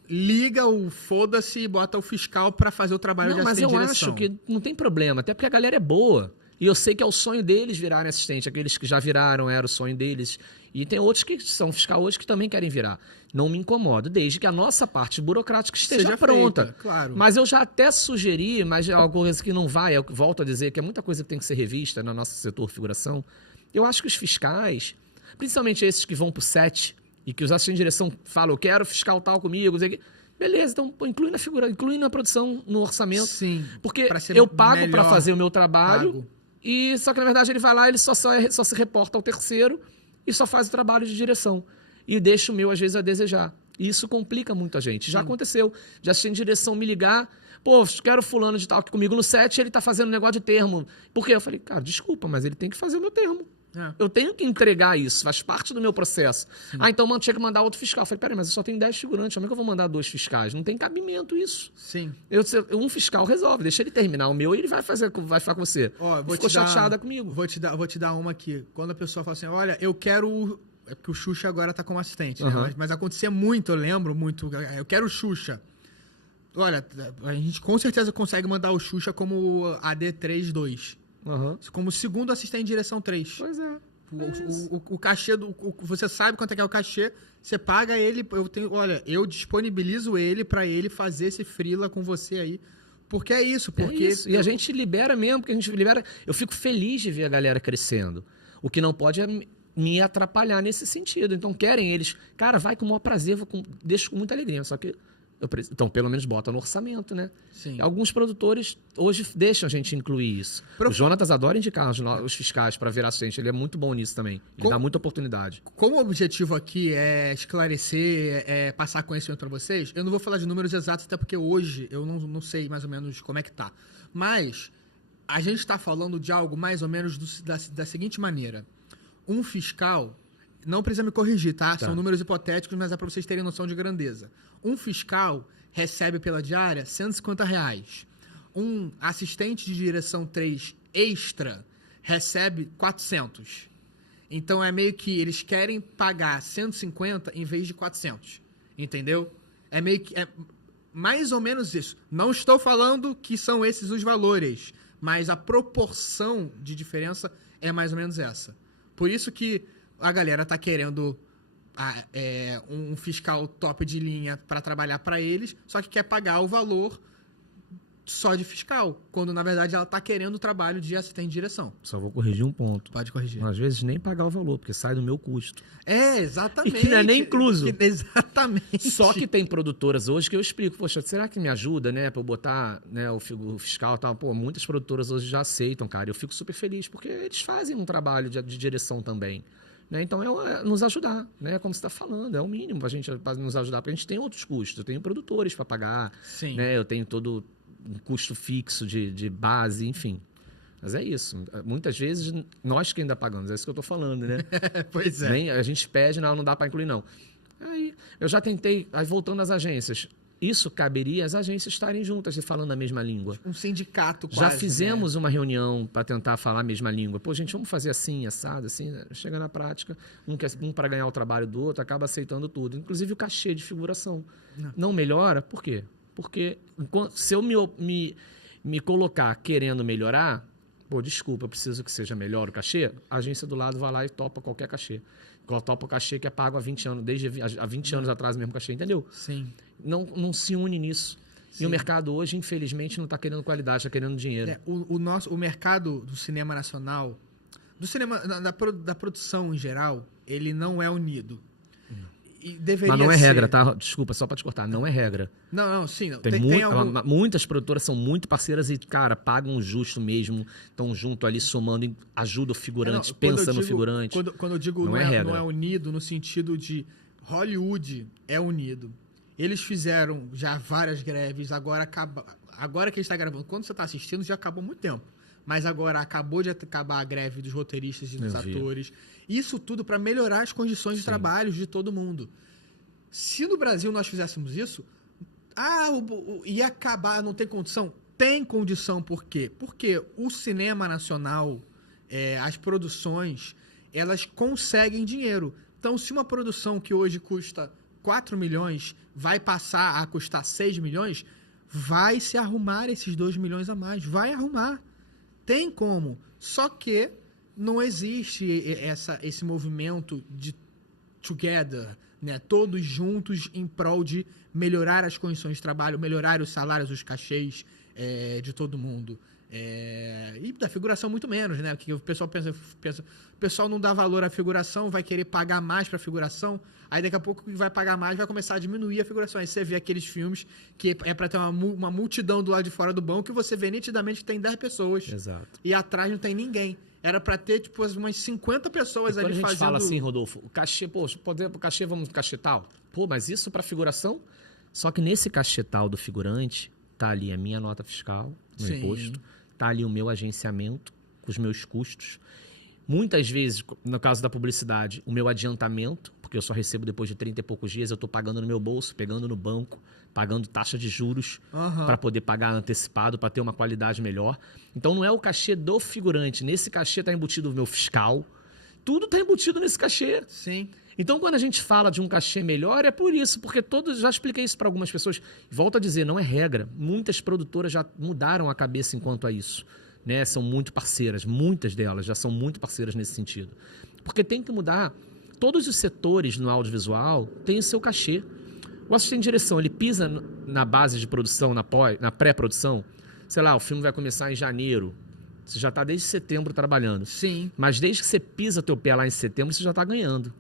liga o foda-se e bota o fiscal para fazer o trabalho de assistente de direção. Mas eu acho que não tem problema, até porque a galera é boa. E eu sei que é o sonho deles virarem assistente. Aqueles que já viraram, era o sonho deles. E tem outros que são fiscal hoje que também querem virar. Não me incomodo, desde que a nossa parte burocrática esteja pronta. Feita, claro. Mas eu já até sugeri, mas é alguma coisa que não vai, eu volto a dizer que é muita coisa que tem que ser revista no nosso setor figuração. Eu acho que os fiscais, principalmente esses que vão pro set e que os assistentes de direção falam, eu quero fiscal tal comigo, beleza, então inclui na produção, no orçamento. Sim. Porque eu pago para fazer o meu trabalho. E só que, na verdade, ele vai lá, ele só se reporta ao terceiro e só faz o trabalho de direção. E deixa o meu, às vezes, a desejar. E isso complica muito a gente. Já aconteceu. Já assisti em direção me ligar. Pô, quero fulano de tal aqui comigo no set, ele tá fazendo negócio de termo. Por quê? Eu falei, cara, desculpa, mas ele tem que fazer o meu termo. Eu tenho que entregar isso, faz parte do meu processo. Então tinha que mandar outro fiscal. Eu falei, peraí, mas eu só tenho 10 figurantes, como é que eu vou mandar 2 fiscais? Não tem cabimento isso. Sim. Um fiscal resolve, deixa ele terminar o meu e ele vai ficar com você. Ficou chateada comigo. Vou te dar uma aqui. Quando a pessoa fala assim, olha, eu quero... É porque o Xuxa agora tá como assistente, né? Mas acontecia muito, eu lembro muito. Eu quero o Xuxa. Olha, a gente com certeza consegue mandar o Xuxa como AD32. Como segundo assistente de direção 3. Pois é. O cachê, você sabe quanto é que é o cachê, você paga ele, eu disponibilizo ele pra ele fazer esse freela com você aí. Porque é isso. Porque E a gente libera mesmo, porque a gente libera... Eu fico feliz de ver a galera crescendo. O que não pode é me atrapalhar nesse sentido. Então, querem eles... Cara, vai com o maior prazer, deixo com muita alegria. Só que... Então, pelo menos bota no orçamento, né? Sim. Alguns produtores hoje deixam a gente incluir isso. O Jonatas adora indicar os fiscais para virar assistente. Ele é muito bom nisso também. Ele dá muita oportunidade. Como o objetivo aqui é esclarecer, passar conhecimento para vocês, eu não vou falar de números exatos, até porque hoje eu não sei mais ou menos como é que tá. Mas a gente está falando de algo mais ou menos da seguinte maneira. Um fiscal... Não precisa me corrigir, tá? São números hipotéticos, mas é para vocês terem noção de grandeza. Um fiscal recebe pela diária R$150. Um assistente de direção 3 extra recebe 400. Então é meio que eles querem pagar 150 em vez de 400. Entendeu? É meio que... É mais ou menos isso. Não estou falando que são esses os valores, mas a proporção de diferença é mais ou menos essa. Por isso que a galera tá querendo um fiscal top de linha para trabalhar para eles, só que quer pagar o valor só de fiscal, quando na verdade ela tá querendo o trabalho de assistente de direção. Só vou corrigir um ponto. Pode corrigir. Às vezes nem pagar o valor, porque sai do meu custo. Exatamente. E que não é nem incluso. Exatamente. Só que tem produtoras hoje que eu explico, poxa, será que me ajuda, né, pra eu botar, né, o fiscal e tal? Pô, muitas produtoras hoje já aceitam, cara. Eu fico super feliz, porque eles fazem um trabalho de direção também. Né? Então, é nos ajudar, né? Como você está falando, é o mínimo para a gente nos ajudar, porque a gente tem outros custos. Eu tenho produtores para pagar, né? Eu tenho todo um custo fixo de base, enfim. Mas é isso. Muitas vezes, nós que ainda pagamos, é isso que eu estou falando, né? Pois é. A gente pede, não dá para incluir, não. Aí, eu já tentei, aí voltando às agências, isso caberia as agências estarem juntas e falando a mesma língua. Um sindicato quase. Já fizemos uma reunião para tentar falar a mesma língua. Pô, gente, vamos fazer assim, assado, assim. Chega na prática, um para ganhar o trabalho do outro, acaba aceitando tudo. Inclusive o cachê de figuração. Não melhora, por quê? Porque se eu me colocar querendo melhorar, pô, desculpa, eu preciso que seja melhor o cachê, a agência do lado vai lá e topa qualquer cachê. Topa o cachê que é pago há 20 anos, desde há 20 anos atrás mesmo cachê, entendeu? Sim. Não se une nisso. Sim. E o mercado hoje, infelizmente, não está querendo qualidade, está querendo dinheiro. O mercado do cinema nacional, da produção em geral, ele não é unido. E deveria Mas não é ser. regra, tá? Desculpa, só para te cortar, não é regra. Não, sim. Não. Tem muitas produtoras são muito parceiras e, cara, pagam justo mesmo, estão junto ali somando, ajudam o figurante, pensa no figurante. Quando eu digo não é unido, no sentido de Hollywood é unido. Eles fizeram já várias greves, agora que a gente está gravando, quando você está assistindo, já acabou há muito tempo. Mas agora acabou de acabar a greve dos roteiristas e dos atores. Isso tudo para melhorar as condições de trabalho de todo mundo. Se no Brasil nós fizéssemos isso, ia acabar, não tem condição? Tem condição, por quê? Porque o cinema nacional, as produções, elas conseguem dinheiro. Então, se uma produção que hoje custa 4 milhões vai passar a custar 6 milhões, vai se arrumar esses 2 milhões a mais. Vai arrumar. Tem como. Só que não existe esse movimento de together, né? Todos juntos em prol de melhorar as condições de trabalho, melhorar os salários, os cachês. de todo mundo. E da figuração muito menos, né? Porque o pessoal pensa, o pessoal não dá valor à figuração, vai querer pagar mais pra figuração, aí daqui a pouco vai pagar mais, vai começar a diminuir a figuração. Aí você vê aqueles filmes que é pra ter uma multidão do lado de fora do banco, e você vê nitidamente que tem 10 pessoas. Exato. E atrás não tem ninguém. Era pra ter, tipo, umas 50 pessoas ali fazendo... Quando a gente fala assim, Rodolfo, o cachê, pô, o cachê, vamos no cachê tal. Pô, mas isso pra figuração? Só que nesse cachê tal do figurante, tá ali a minha nota fiscal, no imposto, tá ali o meu agenciamento, com os meus custos. Muitas vezes, no caso da publicidade, o meu adiantamento, porque eu só recebo depois de 30 e poucos dias, eu tô pagando no meu bolso, pegando no banco, pagando taxa de juros para poder pagar antecipado, para ter uma qualidade melhor. Então não é o cachê do figurante. Nesse cachê tá embutido o meu fiscal. Tudo tá embutido nesse cachê. Sim. Então, quando a gente fala de um cachê melhor, é por isso, porque todos, já expliquei isso para algumas pessoas, volto a dizer, não é regra. Muitas produtoras já mudaram a cabeça enquanto a isso, né? São muito parceiras, muitas delas já são muito parceiras nesse sentido. Porque tem que mudar. Todos os setores no audiovisual têm o seu cachê. O assistente de direção, ele pisa na base de produção, na pré-produção, sei lá, o filme vai começar em janeiro, você já está desde setembro trabalhando. Sim. Mas desde que você pisa teu pé lá em setembro, você já está ganhando.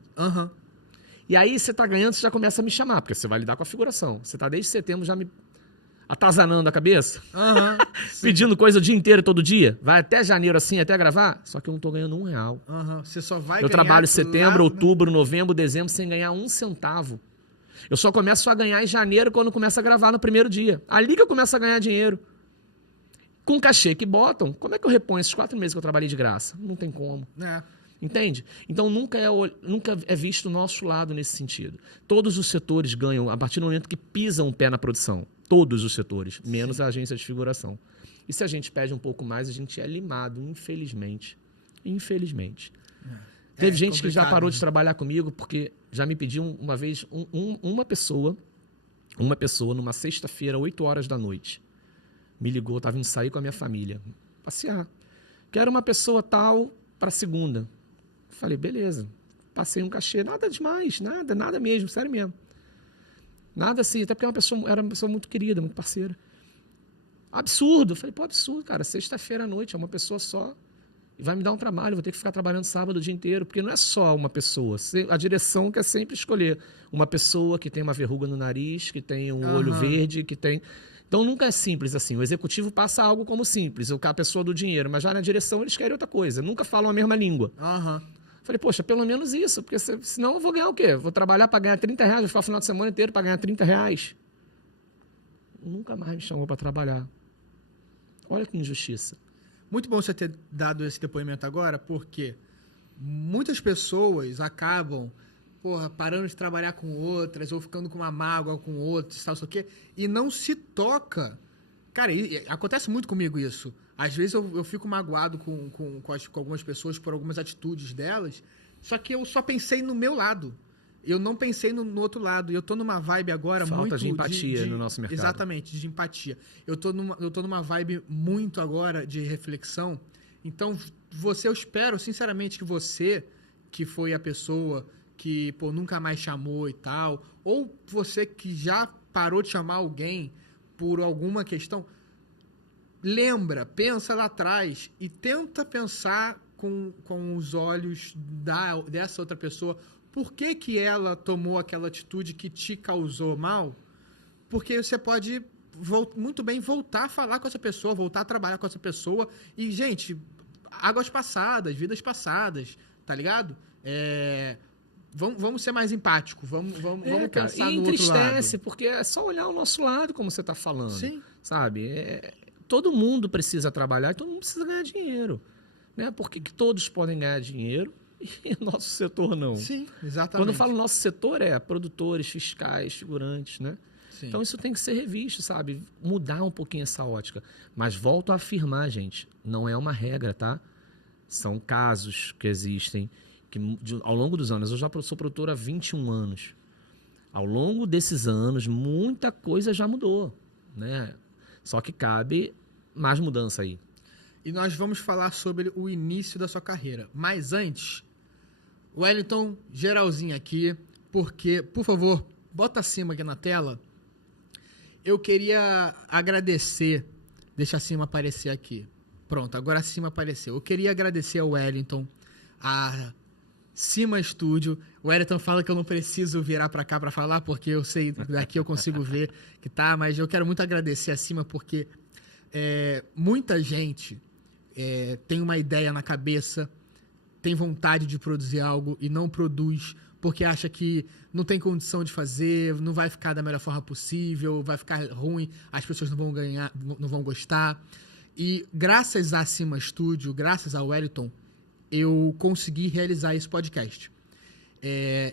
E aí você tá ganhando, você já começa a me chamar, porque você vai lidar com a figuração. Você tá desde setembro já me atazanando a cabeça, pedindo coisa o dia inteiro, todo dia. Vai até janeiro assim, até gravar, só que eu não tô ganhando R$1. Você só vai eu ganhar trabalho setembro, lá, outubro, novembro, dezembro, sem ganhar um centavo. Eu só começo a ganhar em janeiro, quando começo a gravar no primeiro dia. Ali que eu começo a ganhar dinheiro. Com o cachê que botam, como é que eu reponho esses 4 meses que eu trabalhei de graça? Não tem como. Entende? Então nunca é visto o nosso lado nesse sentido. Todos os setores ganham a partir do momento que pisam o pé na produção. Todos os setores, menos a agência de figuração. E se a gente pede um pouco mais, a gente é limado, infelizmente. Infelizmente. Teve gente que já parou de trabalhar comigo porque já me pediu uma vez uma pessoa numa sexta-feira, 8 horas da noite. Me ligou, estava indo sair com a minha família, passear. Quero uma pessoa tal para segunda. Falei, beleza. Passei um cachê, nada demais, nada mesmo, sério mesmo. Nada assim, até porque era uma pessoa muito querida, muito parceira. Absurdo. Falei, pô, absurdo, cara. Sexta-feira à noite, é uma pessoa só. E vai me dar um trabalho, vou ter que ficar trabalhando sábado o dia inteiro, porque não é só uma pessoa. A direção quer sempre escolher uma pessoa que tem uma verruga no nariz, que tem um olho verde, que tem... Então nunca é simples assim. O executivo passa algo como simples, a pessoa do dinheiro, mas já na direção eles querem outra coisa. Nunca falam a mesma língua. Falei, poxa, pelo menos isso, porque senão eu vou ganhar o quê? Vou trabalhar para ganhar R$30, vou ficar o final de semana inteiro para ganhar R$30. Nunca mais me chamou para trabalhar. Olha que injustiça. Muito bom você ter dado esse depoimento agora, porque muitas pessoas acabam parando de trabalhar com outras, ou ficando com uma mágoa com outras, tal, sei o quê, e não se toca. Cara, acontece muito comigo isso. Às vezes eu fico magoado com algumas pessoas por algumas atitudes delas, só que eu só pensei no meu lado. Eu não pensei no outro lado. E eu tô numa vibe agora Falta de empatia no nosso mercado. Exatamente, de empatia. Eu tô numa vibe muito agora de reflexão. Então, eu espero, sinceramente, que você, que foi a pessoa que, nunca mais chamou e tal, ou você que já parou de chamar alguém por alguma questão, pensa lá atrás e tenta pensar com os olhos dessa outra pessoa. Por que ela tomou aquela atitude que te causou mal? Porque você pode muito bem voltar a falar com essa pessoa, voltar a trabalhar com essa pessoa. E, gente, águas passadas, vidas passadas, tá ligado? Vamos ser mais empáticos, vamos pensar no outro lado. Entristece, porque é só olhar o nosso lado, como você está falando. Sim. Sabe? Todo mundo precisa trabalhar e todo mundo precisa ganhar dinheiro. Né? Por que todos podem ganhar dinheiro e nosso setor não? Sim, exatamente. Quando eu falo nosso setor, produtores, fiscais, figurantes, né? Sim. Então isso tem que ser revisto, sabe? Mudar um pouquinho essa ótica. Mas volto a afirmar, gente, não é uma regra, tá? São casos que existem que ao longo dos anos, eu já sou produtor há 21 anos. Ao longo desses anos, muita coisa já mudou, né? Só que cabe mais mudança aí. E nós vamos falar sobre o início da sua carreira. Mas antes, Wellington, geralzinho aqui, porque, por favor, bota acima aqui na tela. Eu queria agradecer Deixa acima aparecer aqui. Pronto, agora acima apareceu. Eu queria agradecer ao Wellington, a Cima Studio. O Wellington fala que eu não preciso virar para cá para falar, porque eu sei, daqui eu consigo ver que tá, mas eu quero muito agradecer a Cima, porque muita gente tem uma ideia na cabeça, tem vontade de produzir algo e não produz, porque acha que não tem condição de fazer, não vai ficar da melhor forma possível, vai ficar ruim, as pessoas não vão ganhar, não vão gostar. E graças à Cima Studio, graças ao Wellington, eu consegui realizar esse podcast.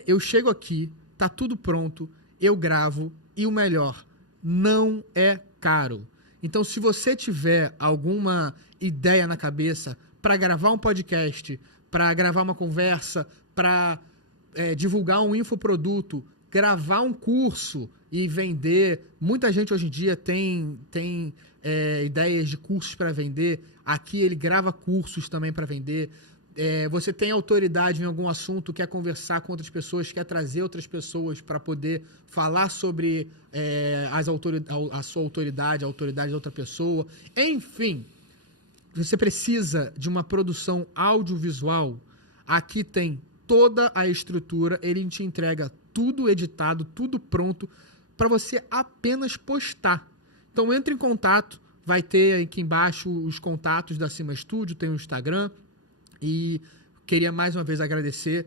Eu chego aqui, tá tudo pronto, eu gravo e o melhor, não é caro. Então, se você tiver alguma ideia na cabeça para gravar um podcast, para gravar uma conversa, para divulgar um infoproduto, gravar um curso e vender. Muita gente hoje em dia tem ideias de cursos para vender. Aqui ele grava cursos também para vender. Você tem autoridade em algum assunto, quer conversar com outras pessoas, quer trazer outras pessoas para poder falar sobre a sua autoridade, a autoridade da outra pessoa. Enfim, você precisa de uma produção audiovisual. Aqui tem toda a estrutura, ele te entrega tudo editado, tudo pronto, para você apenas postar. Então entre em contato, vai ter aqui embaixo os contatos da Cima Studio, tem o Instagram, e queria mais uma vez agradecer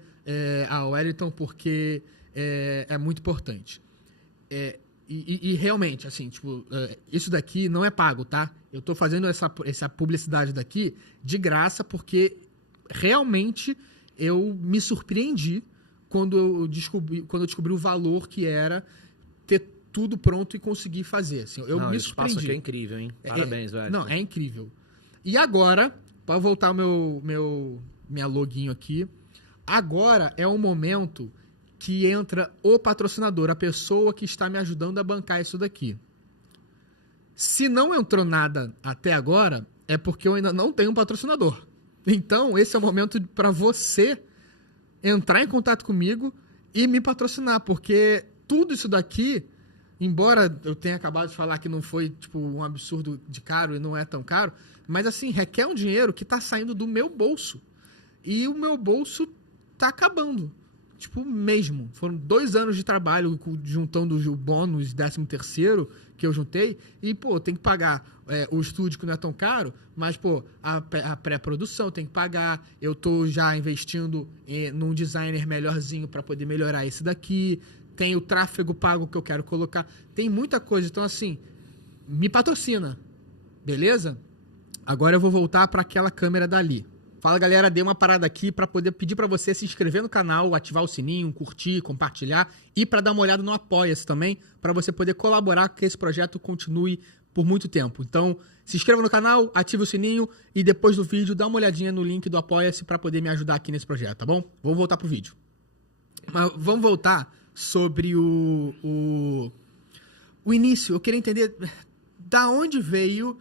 ao Wellington, porque é muito importante. E realmente, assim, tipo, isso daqui não é pago, tá? Eu tô fazendo essa publicidade daqui de graça, porque realmente eu me surpreendi quando eu descobri o valor que era ter tudo pronto e conseguir fazer. Assim, me surpreendi. Esse espaço aqui é incrível, hein? Parabéns, velho. Não, é incrível. E agora, para voltar minha login aqui, agora é o momento que entra o patrocinador, a pessoa que está me ajudando a bancar isso daqui. Se não entrou nada até agora, é porque eu ainda não tenho um patrocinador. Então, esse é o momento para você entrar em contato comigo e me patrocinar, porque tudo isso daqui, embora eu tenha acabado de falar que não foi tipo um absurdo de caro e não é tão caro, mas assim, requer um dinheiro que está saindo do meu bolso. E o meu bolso tá acabando. Tipo, mesmo. Foram 2 anos de trabalho juntando o bônus 13º que eu juntei. E, pô, tem que pagar o estúdio que não é tão caro, mas, pô, a pré-produção tem que pagar. Eu tô já investindo num designer melhorzinho para poder melhorar esse daqui. Tem o tráfego pago que eu quero colocar. Tem muita coisa. Então, assim, me patrocina. Beleza? Agora eu vou voltar para aquela câmera dali. Fala, galera, dei uma parada aqui para poder pedir para você se inscrever no canal, ativar o sininho, curtir, compartilhar e para dar uma olhada no Apoia-se também, para você poder colaborar com que esse projeto continue por muito tempo. Então, se inscreva no canal, ative o sininho e depois do vídeo dá uma olhadinha no link do Apoia-se para poder me ajudar aqui nesse projeto, tá bom? Vou voltar pro vídeo. Mas vamos voltar sobre o início. Eu queria entender da onde veio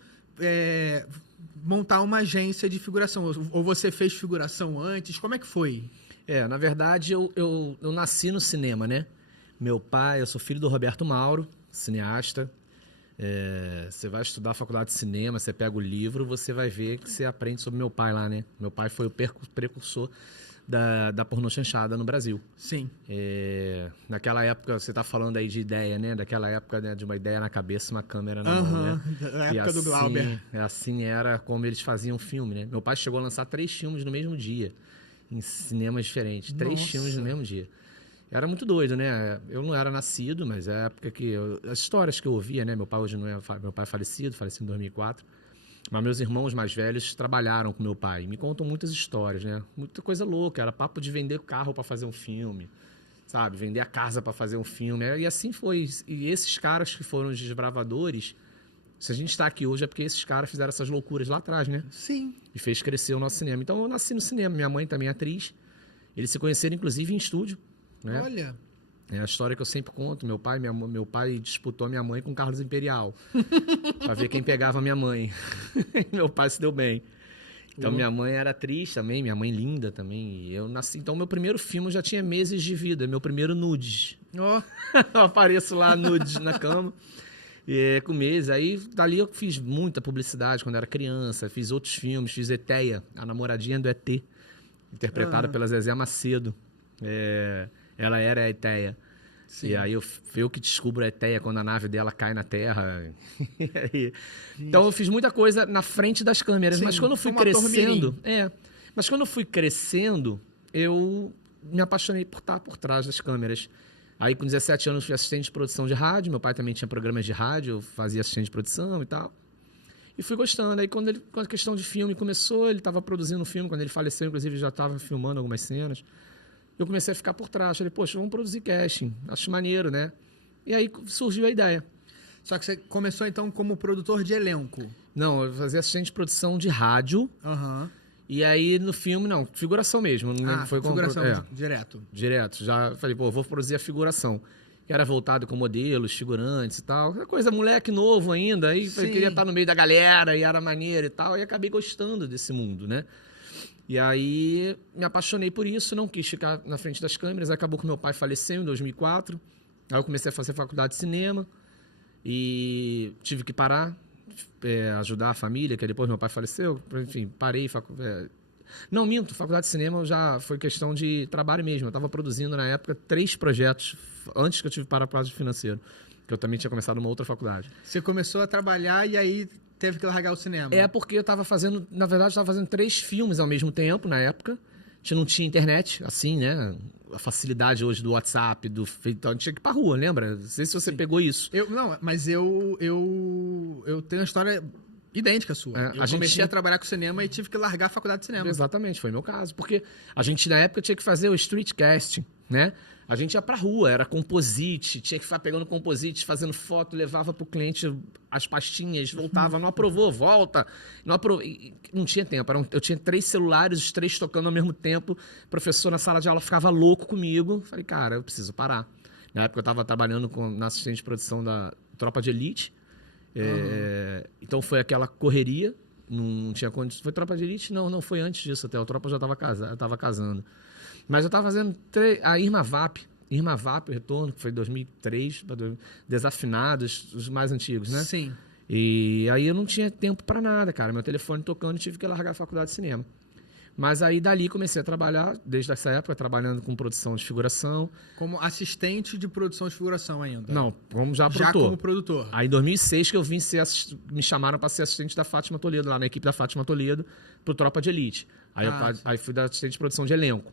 montar uma agência de figuração. Ou você fez figuração antes? Como é que foi? Na verdade, eu nasci no cinema, né? Meu pai, eu sou filho do Roberto Mauro, cineasta. Você vai estudar a faculdade de cinema, você pega o livro, você vai ver que você aprende sobre meu pai lá, né? Meu pai foi o precursor da pornô chanchada no Brasil. Sim. Naquela época, você tá falando aí de ideia, né? Daquela época, né, de uma ideia na cabeça, uma câmera na mão, né? Da época do Glauber. Assim era como eles faziam filme, né? Meu pai chegou a lançar 3 filmes no mesmo dia, em cinemas diferentes. 3 filmes no mesmo dia. Era muito doido, né? Eu não era nascido, mas é a época que... as histórias que eu ouvia, né? Meu pai hoje não é... Meu pai faleceu em 2004. Mas meus irmãos mais velhos trabalharam com meu pai. Me contam muitas histórias, né? Muita coisa louca. Era papo de vender carro para fazer um filme, sabe? Vender a casa para fazer um filme. E assim foi. E esses caras que foram os desbravadores, se a gente está aqui hoje é porque esses caras fizeram essas loucuras lá atrás, né? Sim. E fez crescer o nosso cinema. Então eu nasci no cinema. Minha mãe também é atriz. Eles se conheceram, inclusive, em estúdio, né? Olha... É a história que eu sempre conto. Meu pai disputou a minha mãe com o Carlos Imperial para ver quem pegava a minha mãe. Meu pai se deu bem. Então, minha mãe era atriz também, minha mãe linda também. E eu nasci... Então, meu primeiro filme já tinha meses de vida. Meu primeiro nudes. Oh. Eu apareço lá nudes na cama. Com meses. Aí, dali eu fiz muita publicidade quando era criança. Fiz outros filmes. Fiz Eteia, a namoradinha do ET. Interpretada pela Zezé Macedo. Ela era a Eteia. Sim. E aí eu que descubro a Eteia quando a nave dela cai na Terra. Então eu fiz muita coisa na frente das câmeras. Sim, mas quando eu fui crescendo... Mas quando eu fui crescendo, eu me apaixonei por estar por trás das câmeras. Aí com 17 anos fui assistente de produção de rádio. Meu pai também tinha programas de rádio, eu fazia assistente de produção e tal. E fui gostando. Aí quando a questão de filme começou, ele estava produzindo um filme. Quando ele faleceu, inclusive, já estava filmando algumas cenas. Eu comecei a ficar por trás. Falei, poxa, vamos produzir casting. Acho maneiro, né? E aí surgiu a ideia. Só que você começou, então, como produtor de elenco? Não, eu fazia assistente de produção de rádio. E aí, no filme, não, figuração mesmo. Não foi figuração direto. Direto. Já falei, pô, vou produzir a figuração. Que era voltado com modelos, figurantes e tal. Coisa, moleque novo ainda. Aí eu queria estar no meio da galera e era maneiro e tal. E acabei gostando desse mundo, né? E aí me apaixonei por isso, não quis ficar na frente das câmeras. Acabou que meu pai faleceu em 2004. Aí eu comecei a fazer faculdade de cinema e tive que parar, ajudar a família, que depois meu pai faleceu. Enfim, parei. Não, minto, faculdade de cinema já foi questão de trabalho mesmo. Eu estava produzindo na época 3 projetos antes que eu tive paraplégico financeiro, que eu também tinha começado uma outra faculdade. Você começou a trabalhar e aí teve que largar o cinema? Porque eu estava fazendo, na verdade, eu estava fazendo 3 filmes ao mesmo tempo, na época. A gente não tinha internet, assim, né? A facilidade hoje do WhatsApp, então a gente tinha que ir pra rua, lembra? Não sei se você pegou isso. Mas eu tenho uma história idêntica à sua. Eu comecei a trabalhar com cinema e tive que largar a faculdade de cinema. Exatamente, foi o meu caso. Porque a gente, na época, tinha que fazer o street casting, né? A gente ia pra rua, era composite, tinha que ficar pegando composite, fazendo foto, levava pro cliente as pastinhas, voltava, não aprovou, volta. Não tinha tempo, eu tinha 3 celulares, os 3 tocando ao mesmo tempo. O professor na sala de aula ficava louco comigo. Falei, cara, eu preciso parar. Na época eu estava trabalhando na assistente de produção da Tropa de Elite. Então foi aquela correria, não tinha condições. Foi Tropa de Elite? Não foi antes disso até. A Tropa já estava casando. Mas eu estava fazendo a Irma Vap, o Retorno, que foi em 2003, Desafinados, os mais antigos, né? Sim. E aí eu não tinha tempo para nada, cara. Meu telefone tocando e tive que largar a faculdade de cinema. Mas aí dali comecei a trabalhar, desde essa época, trabalhando com produção de figuração. Como assistente de produção de figuração ainda? Não, como já produtor. Já como produtor. Aí em 2006 que eu vim me chamaram para ser assistente da Fátima Toledo, lá na equipe da Fátima Toledo, pro Tropa de Elite. Aí fui da assistente de produção de elenco.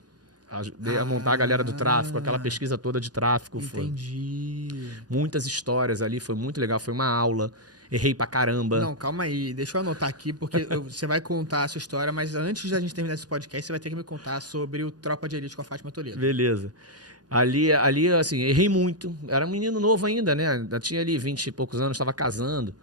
Ajudei a montar a galera do tráfico, aquela pesquisa toda de tráfico. Entendi. Muitas histórias ali, foi muito legal, foi uma aula. Errei pra caramba. Não, calma aí, deixa eu anotar aqui, porque você vai contar a sua história, mas antes da gente terminar esse podcast, você vai ter que me contar sobre o Tropa de Elite com a Fátima Toledo. Beleza. Ali, assim, errei muito. Era um menino novo ainda, né? Eu tinha ali 20 e poucos anos, estava casando.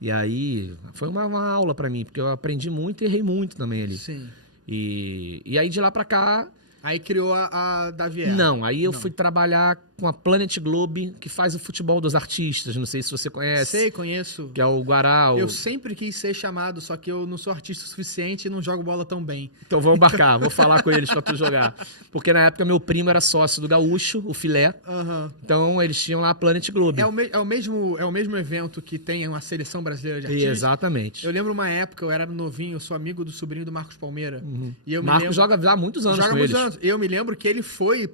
E aí, foi uma aula pra mim, porque eu aprendi muito e errei muito também ali. Sim. E aí, de lá pra cá... Aí criou a Davier. Não, aí eu fui trabalhar com a Planet Globe, que faz o futebol dos artistas. Não sei se você conhece. Sei, conheço. Que é o Guará. Eu sempre quis ser chamado, só que eu não sou artista o suficiente e não jogo bola tão bem. Então vamos embarcar, vou falar com eles pra tu jogar. Porque na época meu primo era sócio do Gaúcho, o Filé. Então eles tinham lá a Planet Globe. É o mesmo evento que tem uma seleção brasileira de artistas? Exatamente. Eu lembro uma época, eu era novinho, eu sou amigo do sobrinho do Marcos Palmeira. E Marcos joga há muitos anos com eles. Eu me lembro que ele foi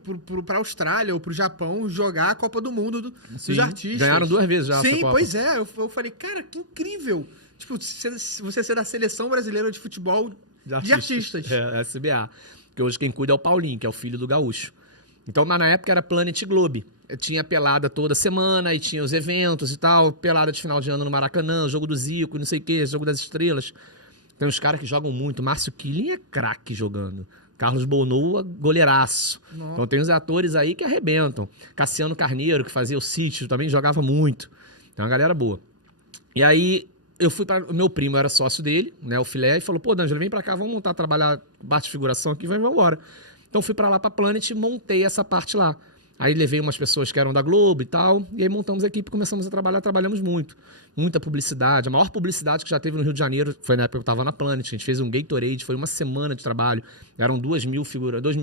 pra Austrália ou pro Japão jogar a Copa do Mundo dos artistas. Ganharam 2 vezes já. Sim, pois é. Eu falei, cara, que incrível. Tipo, você ser da seleção brasileira de futebol de artistas. SBA. Que hoje quem cuida é o Paulinho, que é o filho do Gaúcho. Então, na época era Planet Globe. Tinha pelada toda semana, e tinha os eventos e tal. Pelada de final de ano no Maracanã, jogo do Zico, não sei o quê, jogo das estrelas. Tem uns caras que jogam muito. Márcio Killing é craque jogando. Carlos Bonoa, goleiraço. Nossa. Então tem os atores aí que arrebentam. Cassiano Carneiro, que fazia o Sítio, também jogava muito. Tem uma galera boa. E aí eu fui para o meu primo, era sócio dele, né, o Filé, e falou, pô, D'Angelo, vem pra cá, vamos montar, trabalhar parte de figuração aqui, vamos embora. Então fui para lá pra Planet e montei essa parte lá. Aí levei umas pessoas que eram da Globo e tal, e aí montamos a equipe, começamos a trabalhar, trabalhamos muito. Muita publicidade. A maior publicidade que já teve no Rio de Janeiro foi na época que eu estava na Planet. A gente fez um Gatorade, foi uma semana de trabalho. Eram 2.000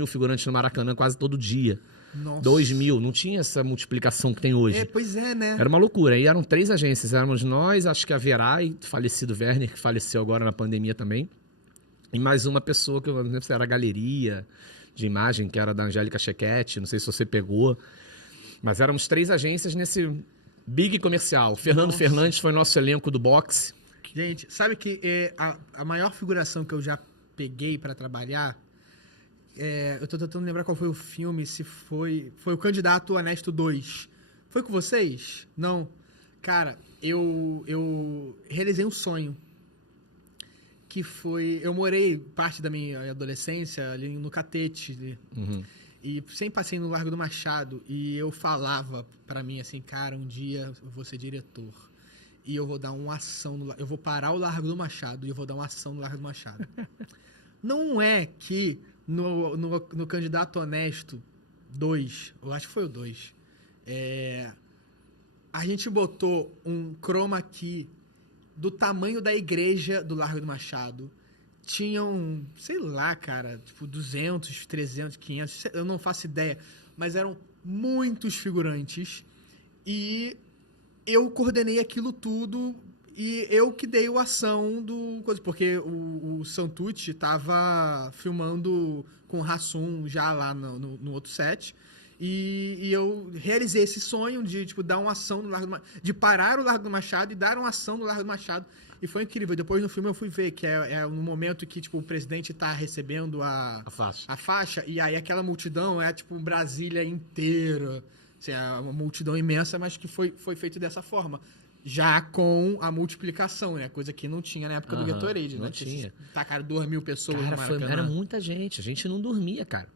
figurantes no Maracanã quase todo dia. Nossa. 2.000, não tinha essa multiplicação que tem hoje. Pois é, né? Era uma loucura. E eram 3 agências. Éramos nós, acho que a Verai, falecido Werner, que faleceu agora na pandemia também. E mais uma pessoa, que eu não lembro se era a Galeria de Imagem, que era da Angélica Chequete, não sei se você pegou. Mas éramos 3 agências nesse big comercial. Fernando Fernandes foi nosso elenco do boxe. Gente, sabe que a maior figuração que eu já peguei pra trabalhar, eu tô tentando lembrar qual foi o filme, se foi o Candidato Honesto 2. Foi com vocês? Não. Cara, eu realizei um sonho. Que foi... Eu morei parte da minha adolescência ali no Catete. Uhum. E sempre passei no Largo do Machado. E eu falava pra mim assim, cara, um dia eu vou ser diretor. E eu vou dar uma ação... Eu vou parar o Largo do Machado e eu vou dar uma ação no Largo do Machado. Não é que no Candidato Honesto 2, eu acho que foi o 2, a gente botou um chroma key do tamanho da igreja do Largo do Machado. Tinham, sei lá, cara, tipo 200, 300, 500, eu não faço ideia, mas eram muitos figurantes e eu coordenei aquilo tudo e eu que dei a ação do coisa, porque o Santucci tava filmando com o Hassum já lá no outro set. E eu realizei esse sonho de tipo, dar uma ação no Largo do Machado, de parar o Largo do Machado e dar uma ação no Largo do Machado. E foi incrível. Depois no filme eu fui ver que é no momento que tipo, o presidente tá recebendo a faixa. E aí aquela multidão é tipo Brasília inteira. Assim, é uma multidão imensa, mas que foi feito dessa forma. Já com a multiplicação, né? Coisa que não tinha na época do Gatorade, não né? tinha. Tacaram 2.000 pessoas Cara, no Maracanã. era muita gente. A gente não dormia, cara.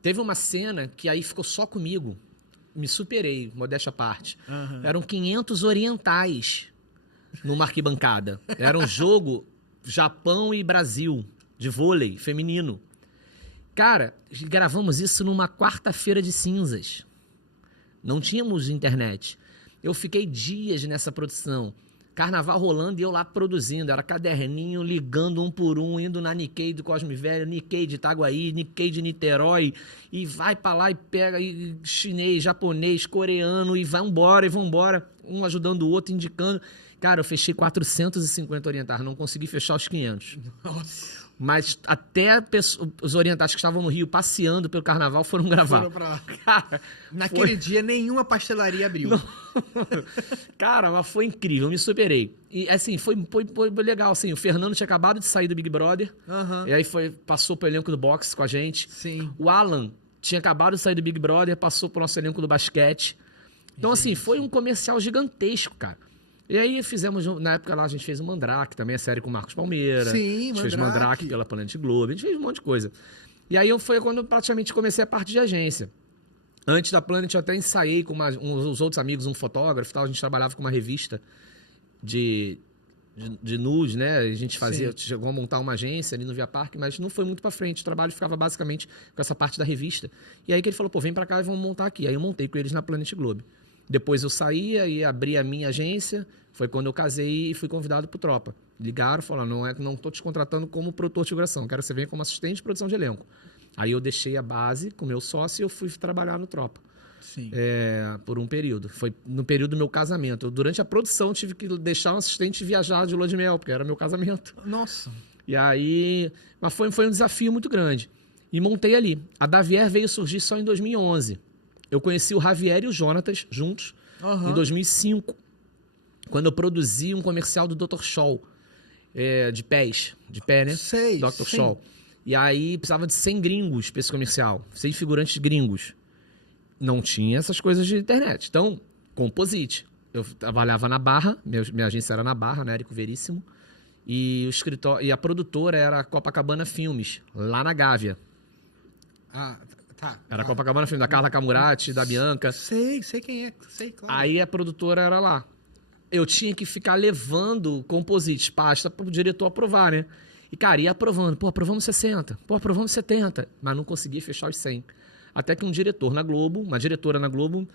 Teve uma cena que aí ficou só comigo. Me superei, modéstia à parte. Uhum. Eram 500 orientais numa arquibancada. Era um jogo Japão e Brasil, de vôlei feminino. Cara, gravamos isso numa quarta-feira de cinzas. Não tínhamos internet. Eu fiquei dias nessa produção. Carnaval rolando e eu lá produzindo. Era caderninho, ligando um por um, indo na Nikkei do Cosme Velho, Nikkei de Itaguaí, Nikkei de Niterói, e vai pra lá e pega e chinês, japonês, coreano, e vai embora, e vambora, um ajudando o outro, indicando. Cara, eu fechei 450 orientais, não consegui fechar os 500. Nossa. Mas até os orientais que estavam no Rio passeando pelo carnaval foram gravar. Foram pra lá. Cara, naquele dia, nenhuma pastelaria abriu. Não. Cara, mas foi incrível, eu me superei. E assim, foi legal. Assim, o Fernando tinha acabado de sair do Big Brother. Uhum. E aí passou pro elenco do boxe com a gente. Sim. O Alan tinha acabado de sair do Big Brother, passou pro nosso elenco do basquete. Então, assim, foi um comercial gigantesco, cara. E aí fizemos, na época lá, a gente fez o Mandrake, também a série com o Marcos Palmeira. Sim, a gente fez Mandrake pela Planet Globo, a gente fez um monte de coisa. E aí foi quando eu praticamente comecei a parte de agência. Antes da Planet eu até ensaiei com uns outros amigos, um fotógrafo e tal, a gente trabalhava com uma revista de nude, né? A gente chegou a montar uma agência ali no Via Parque, mas não foi muito pra frente, o trabalho ficava basicamente com essa parte da revista. E aí que ele falou, pô, vem pra cá e vamos montar aqui. Aí eu montei com eles na Planet Globo. Depois eu saía e abri a minha agência, foi quando eu casei e fui convidado pro Tropa. Ligaram, falaram, não tô te contratando como produtor de figuração, quero que você venha como assistente de produção de elenco. Aí eu deixei a base com meu sócio e eu fui trabalhar no Tropa. Sim. Por um período. Foi no período do meu casamento. Durante a produção tive que deixar um assistente viajar de lua de mel, porque era meu casamento. Nossa. E aí... Mas foi um desafio muito grande. E montei ali. A Davier veio surgir só em 2011. Eu conheci o Javier e o Jonatas juntos em 2005, quando eu produzi um comercial do Dr. Scholl, de pés, de pé, né? Sei, Dr. Scholl. E aí precisava de 100 gringos para esse comercial, 100 figurantes gringos. Não tinha essas coisas de internet. Então, Composite. Eu trabalhava na Barra, minha agência era na Barra, né? Érico Veríssimo. E, e a produtora era a Copacabana Filmes, lá na Gávea. Ah, tá. Era a Copacabana Filmes, da Carla Camurati, da Bianca. Sei quem é, sei, claro. Aí a produtora era lá. Eu tinha que ficar levando Composite, pasta, para o diretor aprovar, né? E, cara, ia aprovando. Pô, aprovamos 60. Pô, aprovamos 70. Mas não conseguia fechar os 100. Até que um diretor na Globo, uma diretora na Globo,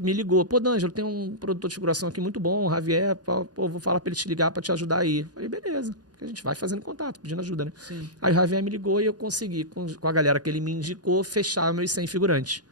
me ligou. Pô, D'Angelo, tem um produtor de figuração aqui muito bom, o Javier, pô, vou falar para ele te ligar para te ajudar aí. Eu falei, beleza. A gente vai fazendo contato, pedindo ajuda, né? Sim. Aí o Javier me ligou e eu consegui, com a galera que ele me indicou, fechar meus 100 figurantes.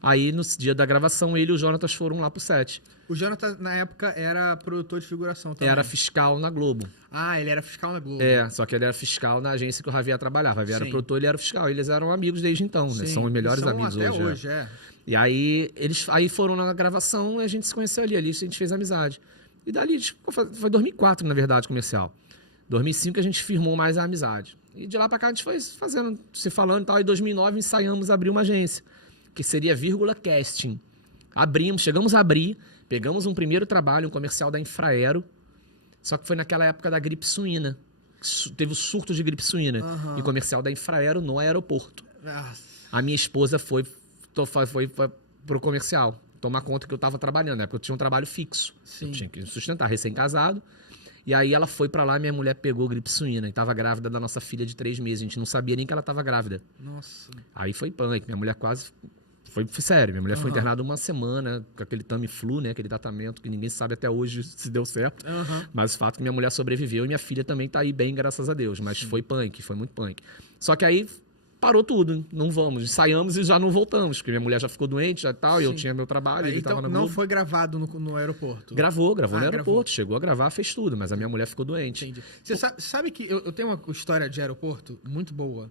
Aí, no dia da gravação, ele e o Jonatas foram lá pro set. O Jonathan, na época, era produtor de figuração também. Era fiscal na Globo. Ah, ele era fiscal na Globo. Só que ele era fiscal na agência que o Javier trabalhava. O Javier era Sim. produtor, ele era o fiscal. Eles eram amigos desde então, né? Sim. São os melhores São amigos até hoje. hoje, é. E aí, eles foram na gravação e a gente se conheceu ali. Ali a gente fez amizade. E dali, foi 2004, na verdade, comercial. 2005 a gente firmou mais a amizade. E de lá pra cá a gente foi fazendo, se falando e tal. Em 2009 ensaiamos abrir uma agência, que seria Vírgula Casting. Chegamos a abrir, pegamos um primeiro trabalho, um comercial da Infraero, só que foi naquela época da gripe suína. Teve o surto de gripe suína. E comercial da Infraero no aeroporto. Nossa. A minha esposa foi pro comercial, tomar conta que eu tava trabalhando, né? Porque eu tinha um trabalho fixo. Sim. Eu tinha que sustentar, recém-casado. E aí ela foi pra lá, minha mulher pegou gripe suína e tava grávida da nossa filha de 3 meses. A gente não sabia nem que ela tava grávida. Nossa. Aí foi punk, minha mulher quase... Foi sério, minha mulher foi internada uma semana com aquele Tamiflu, né? Aquele tratamento que ninguém sabe até hoje se deu certo. Mas o fato é que minha mulher sobreviveu e minha filha também tá aí bem, graças a Deus. Mas foi punk, foi muito punk. Só que aí parou tudo, não vamos. Ensaiamos e já não voltamos, porque minha mulher já ficou doente e tal, e eu tinha meu trabalho, ele Então tava na não Globo. foi gravado no aeroporto? Gravou no aeroporto, gravou. chegou a gravar, fez tudo, mas a minha mulher ficou doente. Entendi. Você sabe que eu tenho uma história de aeroporto muito boa.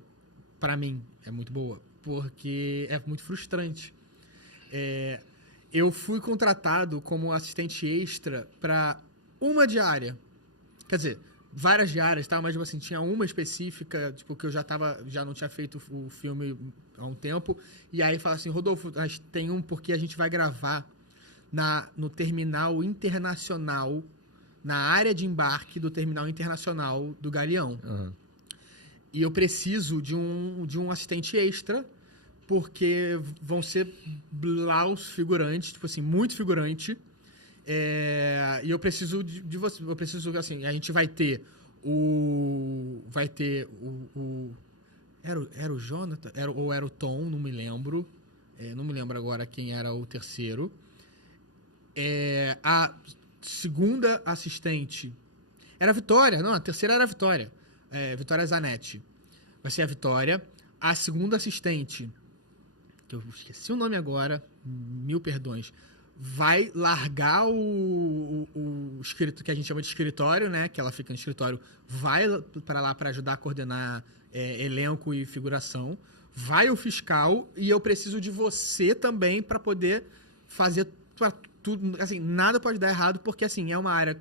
Pra mim, é muito boa. Porque é muito frustrante. Eu fui contratado como assistente extra pra uma diária. Quer dizer, várias diárias, tá? Mas tipo assim, tinha uma específica, tipo, que eu já não tinha feito o filme há um tempo. E aí fala assim, Rodolfo, tem um porque a gente vai gravar no terminal internacional, na área de embarque do terminal internacional do Galeão. E eu preciso de um assistente extra, porque vão ser lá os figurantes, tipo assim, muito figurante. E eu preciso de você. Eu preciso, assim, a gente vai ter o. Era o Jonathan? Ou era o Tom, não me lembro. Não me lembro agora quem era o terceiro. A segunda assistente. Era a Vitória, não, a terceira era a Vitória. Vitória Zanetti. Vai ser a Vitória. A segunda assistente, que eu esqueci o nome agora, 1000 perdões, vai largar o escritório, que a gente chama de escritório, né? Que ela fica no escritório, vai para lá para ajudar a coordenar elenco e figuração. Vai o fiscal e eu preciso de você também para poder fazer tudo. Assim, nada pode dar errado, porque assim, é uma área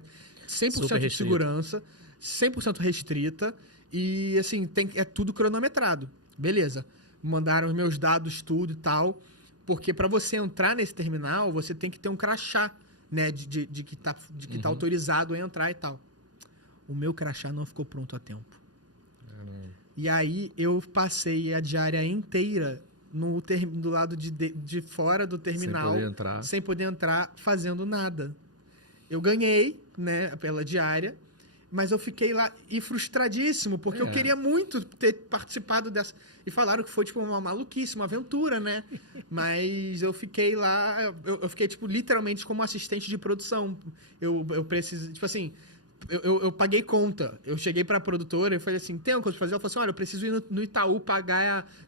100% de segurança, 100% restrita e assim, é tudo cronometrado. Beleza. Mandaram os meus dados, tudo e tal, porque para você entrar nesse terminal, você tem que ter um crachá, né, de que tá autorizado a entrar e tal. O meu crachá não ficou pronto a tempo. E aí eu passei a diária inteira do lado de fora do terminal, sem poder entrar, fazendo nada. Eu ganhei, né, pela diária, mas eu fiquei lá e frustradíssimo, porque eu queria muito ter participado dessa. E falaram que foi, tipo, uma maluquice, uma aventura, né? Mas eu fiquei lá, eu fiquei, tipo, literalmente como assistente de produção. Eu preciso, tipo assim, eu paguei conta. Eu cheguei pra produtora e falei assim, tem alguma coisa pra fazer? Ela falou assim, olha, eu preciso ir no Itaú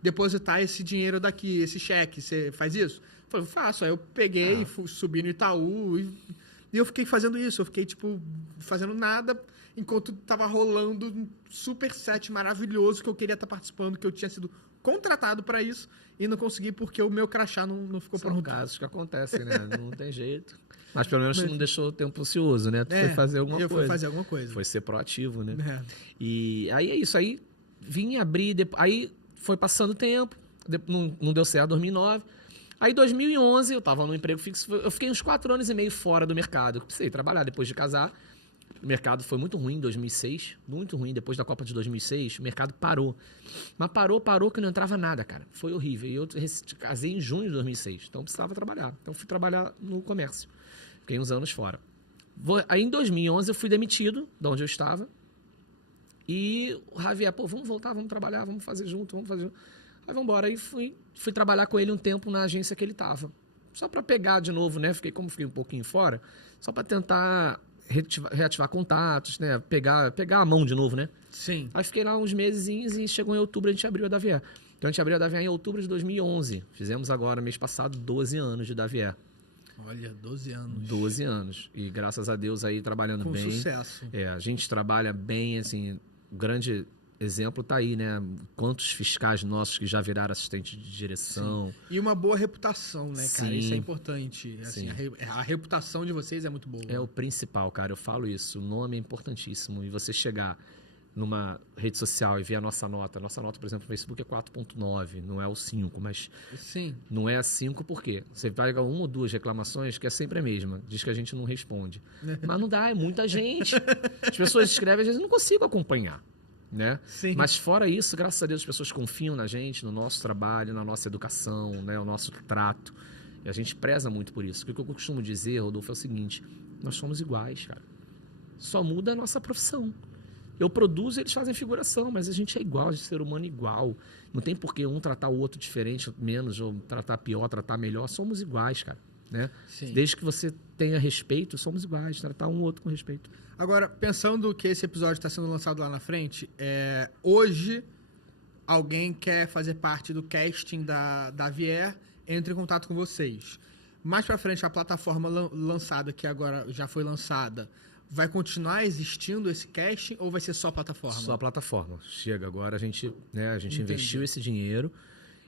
depositar esse dinheiro daqui, esse cheque. Você faz isso? Eu falei, faço. Aí eu peguei, subi no Itaú e eu fiquei fazendo isso. Eu fiquei, tipo, fazendo nada enquanto tava rolando um super set maravilhoso que eu queria estar participando, que eu tinha sido contratado para isso e não consegui porque o meu crachá não ficou pronto. São casos que acontecem, né? Não tem jeito. Mas pelo menos não deixou o tempo ocioso, né? Tu foi fazer alguma coisa. Eu fui fazer alguma coisa. Foi ser proativo, né? E aí é isso. Aí vim abrir, aí foi passando o tempo, não deu certo, 2009. Aí, em 2011, eu estava no emprego fixo. Eu fiquei uns 4 anos e meio fora do mercado. Eu precisei trabalhar depois de casar. O mercado foi muito ruim em 2006. Muito ruim. Depois da Copa de 2006, o mercado parou. Mas parou que não entrava nada, cara. Foi horrível. E eu casei em junho de 2006. Então, eu precisava trabalhar. Então, fui trabalhar no comércio. Fiquei uns anos fora. Aí, em 2011, eu fui demitido de onde eu estava. E o Javier, vamos voltar, vamos trabalhar, vamos fazer junto. Aí, vamos embora. Aí, fui trabalhar com ele um tempo na agência que ele estava. Só para pegar de novo, né? Como fiquei um pouquinho fora, só para tentar reativar contatos, né? Pegar a mão de novo, né? Sim. Aí fiquei lá uns meses e chegou em outubro, a gente abriu a Davier. Então a gente abriu a Davier em outubro de 2011. Fizemos agora, mês passado, 12 anos de Davier. Olha, 12 anos. 12 anos. E graças a Deus aí trabalhando Com bem. sucesso. A gente trabalha bem, assim, o grande exemplo tá aí, né? Quantos fiscais nossos que já viraram assistente de direção. Sim. E uma boa reputação, né, cara? Sim. Isso é importante. Assim, Sim. a reputação de vocês é muito boa. É o principal, cara. Eu falo isso. O nome é importantíssimo. E você chegar numa rede social e ver a nossa nota, por exemplo, no Facebook é 4.9, não é o 5, mas Sim. não é a 5 por quê? Você pega uma ou duas reclamações que é sempre a mesma, diz que a gente não responde. Mas não dá, é muita gente. As pessoas escrevem, às vezes eu não consigo acompanhar, né? Sim. Mas fora isso, graças a Deus, as pessoas confiam na gente, no nosso trabalho, na nossa educação, né? O nosso trato. E a gente preza muito por isso. O que eu costumo dizer, Rodolfo, é o seguinte, nós somos iguais, cara. Só muda a nossa profissão. Eu produzo, eles fazem figuração, mas a gente é igual, a gente é ser humano igual. Não tem por que um tratar o outro diferente, menos, ou tratar pior, tratar melhor. Somos iguais, cara. Né? Sim. Desde que você tenha respeito, somos iguais. Tratar um outro com respeito. Agora, pensando que esse episódio está sendo lançado lá na frente, hoje alguém quer fazer parte do casting da Vier, entre em contato com vocês. Mais pra frente, a plataforma lançada, que agora já foi lançada, vai continuar existindo esse casting ou vai ser só a plataforma? Só a plataforma. Chega agora, a gente investiu esse dinheiro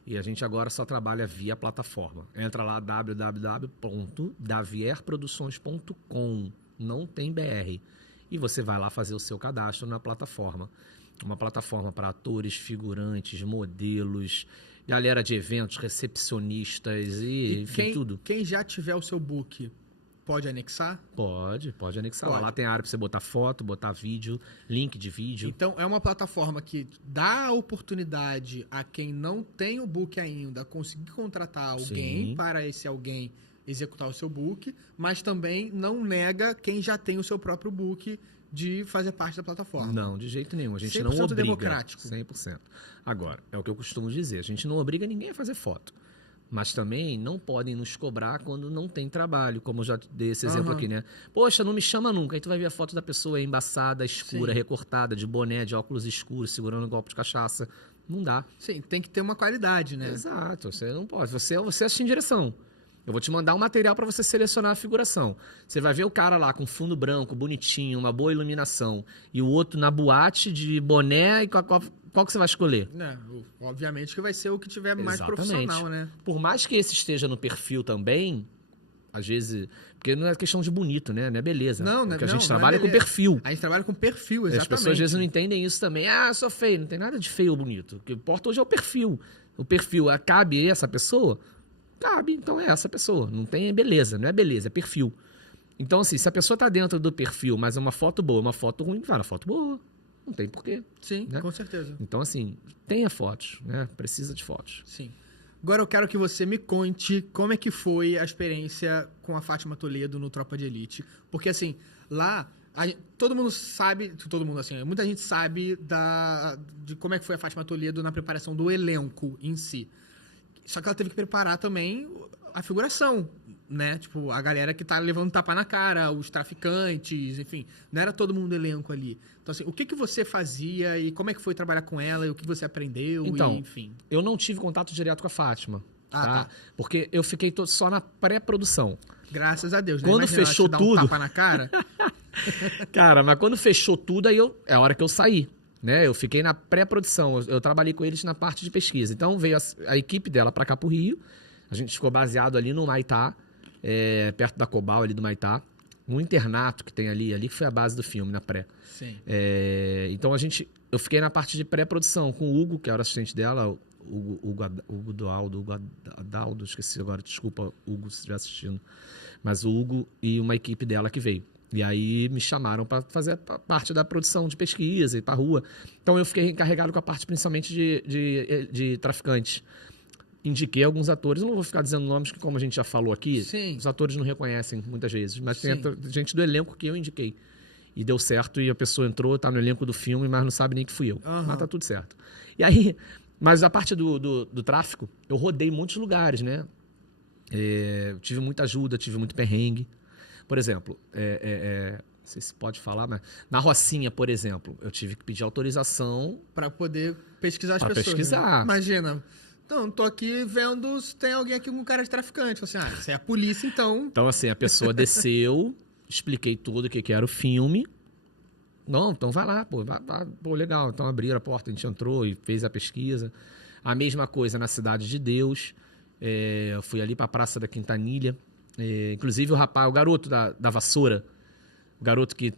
e a gente agora só trabalha via plataforma. Entra lá www.davierproduções.com, não tem BR. E você vai lá fazer o seu cadastro na plataforma. Uma plataforma para atores, figurantes, modelos, galera de eventos, recepcionistas e enfim, tudo. Quem já tiver o seu book, pode anexar? Pode anexar. Lá tem área para você botar foto, botar vídeo, link de vídeo. Então, é uma plataforma que dá a oportunidade a quem não tem o book ainda conseguir contratar alguém. Sim. Para esse alguém executar o seu book, mas também não nega quem já tem o seu próprio book de fazer parte da plataforma. Não, de jeito nenhum. A gente não obriga. Democrático. 100%. Agora, é o que eu costumo dizer. A gente não obriga ninguém a fazer foto. Mas também não podem nos cobrar quando não tem trabalho, como eu já dei esse exemplo aqui, né? Poxa, não me chama nunca. Aí tu vai ver a foto da pessoa embaçada, escura, sim, recortada, de boné, de óculos escuros, segurando um copo de cachaça. Não dá. Sim, tem que ter uma qualidade, né? Exato, você não pode. Você assiste em direção. Eu vou te mandar um material para você selecionar a figuração. Você vai ver o cara lá com fundo branco, bonitinho, uma boa iluminação, e o outro na boate de boné, e qual que você vai escolher? Obviamente que vai ser o que tiver mais profissional, né? Por mais que esse esteja no perfil também, às vezes... Porque não é questão de bonito, né? Não é beleza. Não, porque não, a gente trabalha com perfil. A gente trabalha com perfil, exatamente. As pessoas às vezes não entendem isso também. Ah, sou feio. Não tem nada de feio ou bonito. O que importa hoje é o perfil. O perfil, cabe essa pessoa? Cabe, então é essa pessoa. Não tem beleza, não é beleza, é perfil. Então, assim, se a pessoa tá dentro do perfil, mas é uma foto boa, uma foto ruim, vai na foto boa. Não tem porquê. Sim, né? Com certeza. Então, assim, tenha fotos, né? Precisa de fotos. Sim. Agora eu quero que você me conte como é que foi a experiência com a Fátima Toledo no Tropa de Elite. Porque, assim, lá... todo mundo sabe, assim, muita gente sabe de como é que foi a Fátima Toledo na preparação do elenco em si. Só que ela teve que preparar também a figuração, né? Tipo, a galera que tá levando tapa na cara, os traficantes, enfim. Não era todo mundo elenco ali. Então, assim, o que você fazia e como é que foi trabalhar com ela e o que você aprendeu, então, enfim. Eu não tive contato direto com a Fátima, tá? Tá. Porque eu fiquei só na pré-produção. Graças a Deus, né? Quando fechou tudo... um tapa na cara. Cara, mas quando fechou tudo, aí é a hora que eu saí. Né? Eu fiquei na pré-produção, eu trabalhei com eles na parte de pesquisa. Então veio a equipe dela para cá pro Rio, a gente ficou baseado ali no Maitá, perto da Cobal, ali do Maitá, um internato que tem ali que foi a base do filme, na pré. Sim. Então eu fiquei na parte de pré-produção com o Hugo, que era o assistente dela, Hugo Adaldo, esqueci agora, desculpa, Hugo, se estiver assistindo. Mas o Hugo e uma equipe dela que veio. E aí me chamaram para fazer parte da produção de pesquisa e para rua. Então eu fiquei encarregado com a parte principalmente de traficantes. Indiquei alguns atores, não vou ficar dizendo nomes que, como a gente já falou aqui, sim, os atores não reconhecem muitas vezes, mas sim, tem gente do elenco que eu indiquei. E deu certo, e a pessoa entrou, tá no elenco do filme, mas não sabe nem que fui eu. Mas tá tudo certo. E aí, mas a parte do tráfico, eu rodei em muitos lugares, né? Tive muita ajuda, tive muito perrengue. Por exemplo, sei se pode falar, mas na Rocinha, por exemplo, eu tive que pedir autorização Pra poder pesquisar as para pessoas. pesquisar. Né? Imagina. Então, tô aqui vendo se tem alguém aqui com cara de traficante. Assim, você é a polícia, então. Então, assim, a pessoa desceu, expliquei tudo o que era o filme. Não, então vai lá, pô, pô, legal. Então abriram a porta, a gente entrou e fez a pesquisa. A mesma coisa na Cidade de Deus. Eu fui ali para a Praça da Quintanilha. Inclusive o garoto da vassoura, o garoto que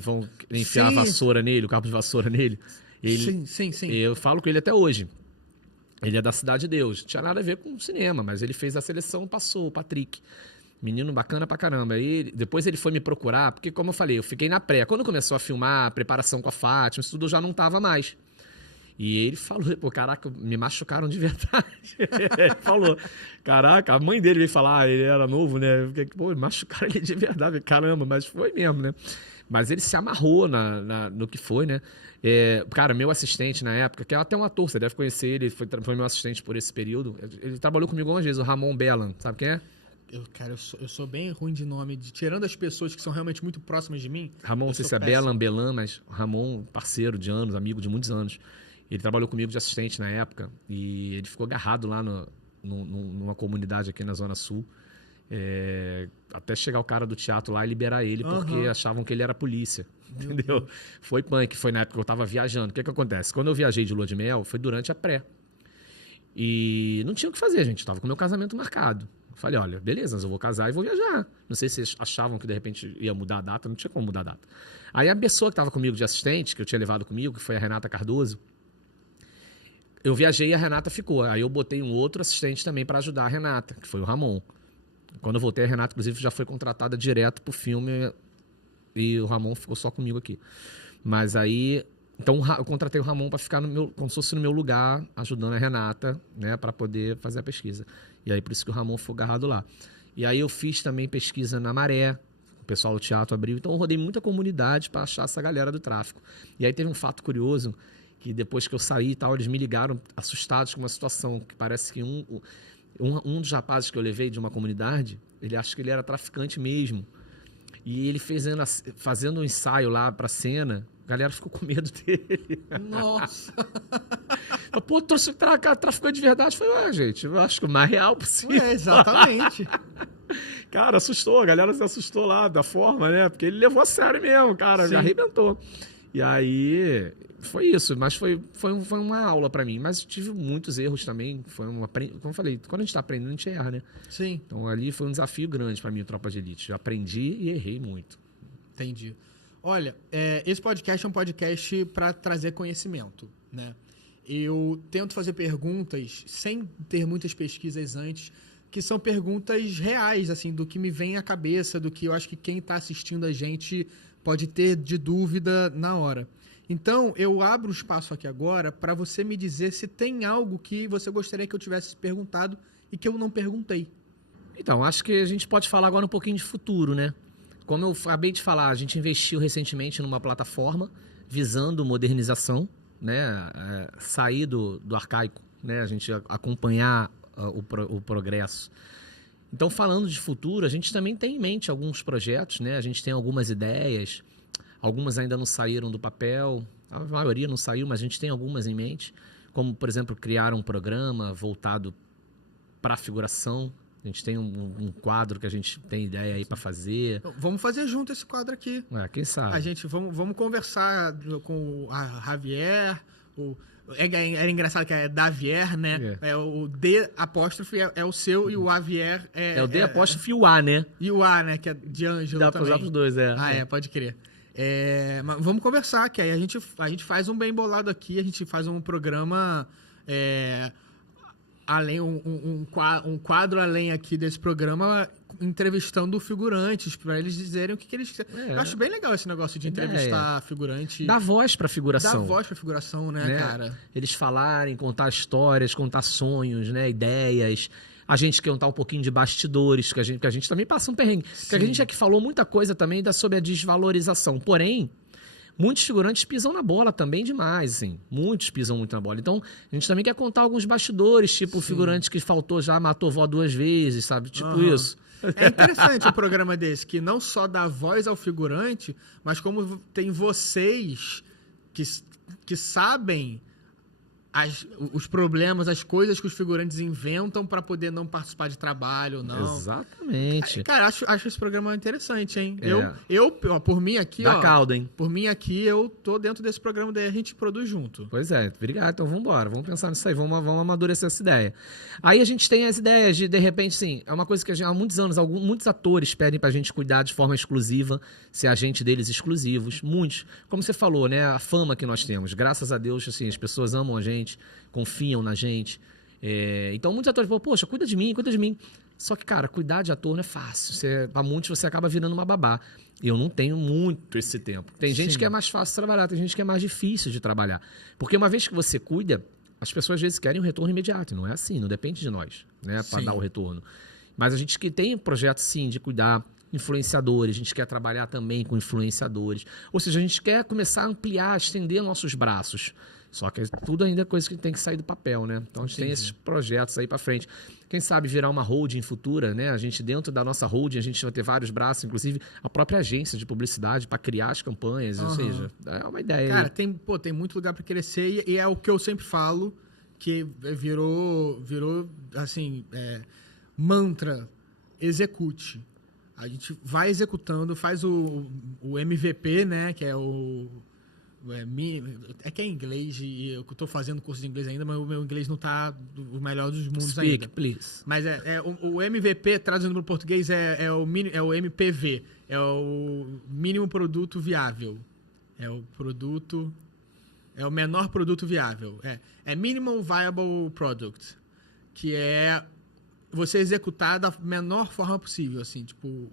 vão enfiar a vassoura nele, o cabo de vassoura nele. Sim. Eu falo com ele até hoje. Ele é da Cidade de Deus. Não tinha nada a ver com cinema, mas ele fez a seleção, passou, o Patrick. Menino bacana pra caramba. Aí, depois ele foi me procurar, porque, como eu falei, eu fiquei na pré. Quando começou a filmar, a preparação com a Fátima, isso tudo eu já não tava mais. E ele falou, pô, caraca, me machucaram de verdade. Ele falou, caraca, a mãe dele veio falar, ele era novo, né? Eu fiquei, pô, machucaram ele de verdade. Caramba, mas foi mesmo, né? Mas ele se amarrou no que foi, né? Cara, meu assistente na época, que é até um ator, você deve conhecer ele, foi meu assistente por esse período. Ele trabalhou comigo algumas vezes, o Ramon Bellan, sabe quem é? Cara, eu sou bem ruim de nome, tirando as pessoas que são realmente muito próximas de mim. Ramon, não sei se é Bellan, mas Ramon, parceiro de anos, amigo de muitos anos. Ele trabalhou comigo de assistente na época e ele ficou agarrado lá numa comunidade aqui na Zona Sul. Até chegar o cara do teatro lá e liberar ele, porque achavam que ele era polícia, entendeu? Foi punk, foi na época que eu tava viajando. O que acontece? Quando eu viajei de lua de mel, foi durante a pré. E não tinha o que fazer, gente. Tava com o meu casamento marcado. Falei, olha, beleza, mas eu vou casar e vou viajar. Não sei se vocês achavam que de repente ia mudar a data, não tinha como mudar a data. Aí a pessoa que estava comigo de assistente, que eu tinha levado comigo, que foi a Renata Cardoso, eu viajei e a Renata ficou. Aí eu botei um outro assistente também para ajudar a Renata, que foi o Ramon. Quando eu voltei, a Renata, inclusive, já foi contratada direto pro filme e o Ramon ficou só comigo aqui. Mas aí... Então eu contratei o Ramon para ficar como se fosse no meu lugar, ajudando a Renata, né, para poder fazer a pesquisa. E aí por isso que o Ramon ficou agarrado lá. E aí eu fiz também pesquisa na Maré, o pessoal do teatro abriu. Então eu rodei muita comunidade para achar essa galera do tráfico. E aí teve um fato curioso, que depois que eu saí e tal, eles me ligaram assustados com uma situação que parece que um dos rapazes que eu levei de uma comunidade, ele acha que ele era traficante mesmo. E ele fazendo um ensaio lá pra cena, a galera ficou com medo dele. Nossa! Pô, trouxe traficante de verdade. Eu falei, gente, eu acho que o mais real possível. Exatamente. Cara, assustou, a galera se assustou lá da forma, né? Porque ele levou a sério mesmo, cara, me arrebentou. E aí, foi isso, mas foi uma aula pra mim. Mas tive muitos erros também, como eu falei, quando a gente tá aprendendo, a gente erra, né? Sim. Então ali foi um desafio grande pra mim, o Tropa de Elite. Eu aprendi e errei muito. Entendi. Olha, esse podcast é um podcast para trazer conhecimento, né? Eu tento fazer perguntas sem ter muitas pesquisas antes, que são perguntas reais, assim, do que me vem à cabeça, do que eu acho que quem está assistindo a gente pode ter de dúvida na hora. Então, eu abro o espaço aqui agora para você me dizer se tem algo que você gostaria que eu tivesse perguntado e que eu não perguntei. Então, acho que a gente pode falar agora um pouquinho de futuro, né? Como eu acabei de falar, a gente investiu recentemente numa plataforma visando modernização, né? Sair do arcaico, né? A gente acompanhar o progresso. Então, falando de futuro, a gente também tem em mente alguns projetos, né? A gente tem algumas ideias, algumas ainda não saíram do papel, a maioria não saiu, mas a gente tem algumas em mente, como, por exemplo, criar um programa voltado para a figuração. A gente tem um quadro que a gente tem ideia aí para fazer. Vamos fazer junto esse quadro aqui. Quem sabe? Vamos conversar com a Javier. Era engraçado que é Davier, né? O D apóstrofe é o seu e o Javier é o D apóstrofe e o A, né? E o A, né? Que é de Ângelo também. Dá para usar os dois, pode crer. Mas vamos conversar, que aí a gente faz um bem bolado aqui, a gente faz um programa... além um quadro além aqui desse programa, entrevistando figurantes, para eles dizerem o que eles... Eu acho bem legal esse negócio de entrevistar figurante. Dá voz pra figuração. Dá voz pra figuração, né, cara? Eles falarem, contar histórias, contar sonhos, né, ideias. A gente contar um pouquinho de bastidores, que a gente também passa um perrengue. Porque a gente aqui falou muita coisa também sobre a desvalorização. Porém, muitos figurantes pisam na bola também demais, assim. Muitos pisam muito na bola. Então, a gente também quer contar alguns bastidores, tipo o figurante que faltou já, matou vó 2 vezes, sabe? Tipo isso. É interessante um programa desse, que não só dá voz ao figurante, mas como tem vocês que sabem os problemas, as coisas que os figurantes inventam para poder não participar de trabalho ou não. Exatamente. Cara, acho esse programa interessante, hein? É. Ó, por mim aqui, Dá ó. caldo, hein? Por mim aqui, eu tô dentro desse programa, daí a gente produz junto. Pois é, obrigado. Então vamos embora, vamos pensar nisso aí, vamos amadurecer essa ideia. Aí a gente tem as ideias de repente, sim, é uma coisa que há muitos anos, muitos atores pedem pra gente cuidar de forma exclusiva, ser agente deles exclusivos, muitos. Como você falou, né, a fama que nós temos, graças a Deus, assim, as pessoas amam a gente, confiam na gente. Então muitos atores falam, poxa, cuida de mim, cuida de mim. Só que, cara, cuidar de ator não é fácil. Pra muitos você acaba virando uma babá. Eu não tenho muito esse tempo. Tem gente que é mais fácil de trabalhar, tem gente que é mais difícil de trabalhar. Porque uma vez que você cuida, as pessoas às vezes querem um retorno imediato. Não é assim, não depende de nós, né, para dar o retorno. Mas a gente que tem projeto, sim, de cuidar influenciadores, a gente quer trabalhar também com influenciadores. Ou seja, a gente quer começar a ampliar, estender nossos braços. Só que tudo ainda é coisa que tem que sair do papel, né? Então a gente tem esses projetos aí para frente. Quem sabe virar uma holding futura, né? A gente dentro da nossa holding, a gente vai ter vários braços, inclusive a própria agência de publicidade para criar as campanhas, ou seja, é uma ideia. Cara, tem muito lugar para crescer e é o que eu sempre falo, que virou assim, mantra, execute. A gente vai executando, faz o MVP, né? Que é que é inglês e eu estou fazendo curso de inglês ainda, mas o meu inglês não está o melhor dos mundos ainda. Speak, please. Mas o MVP, traduzindo para o português, é o MPV, é o mínimo produto viável. É o menor produto viável. É Minimum Viable Product, que é você executar da menor forma possível, assim, tipo...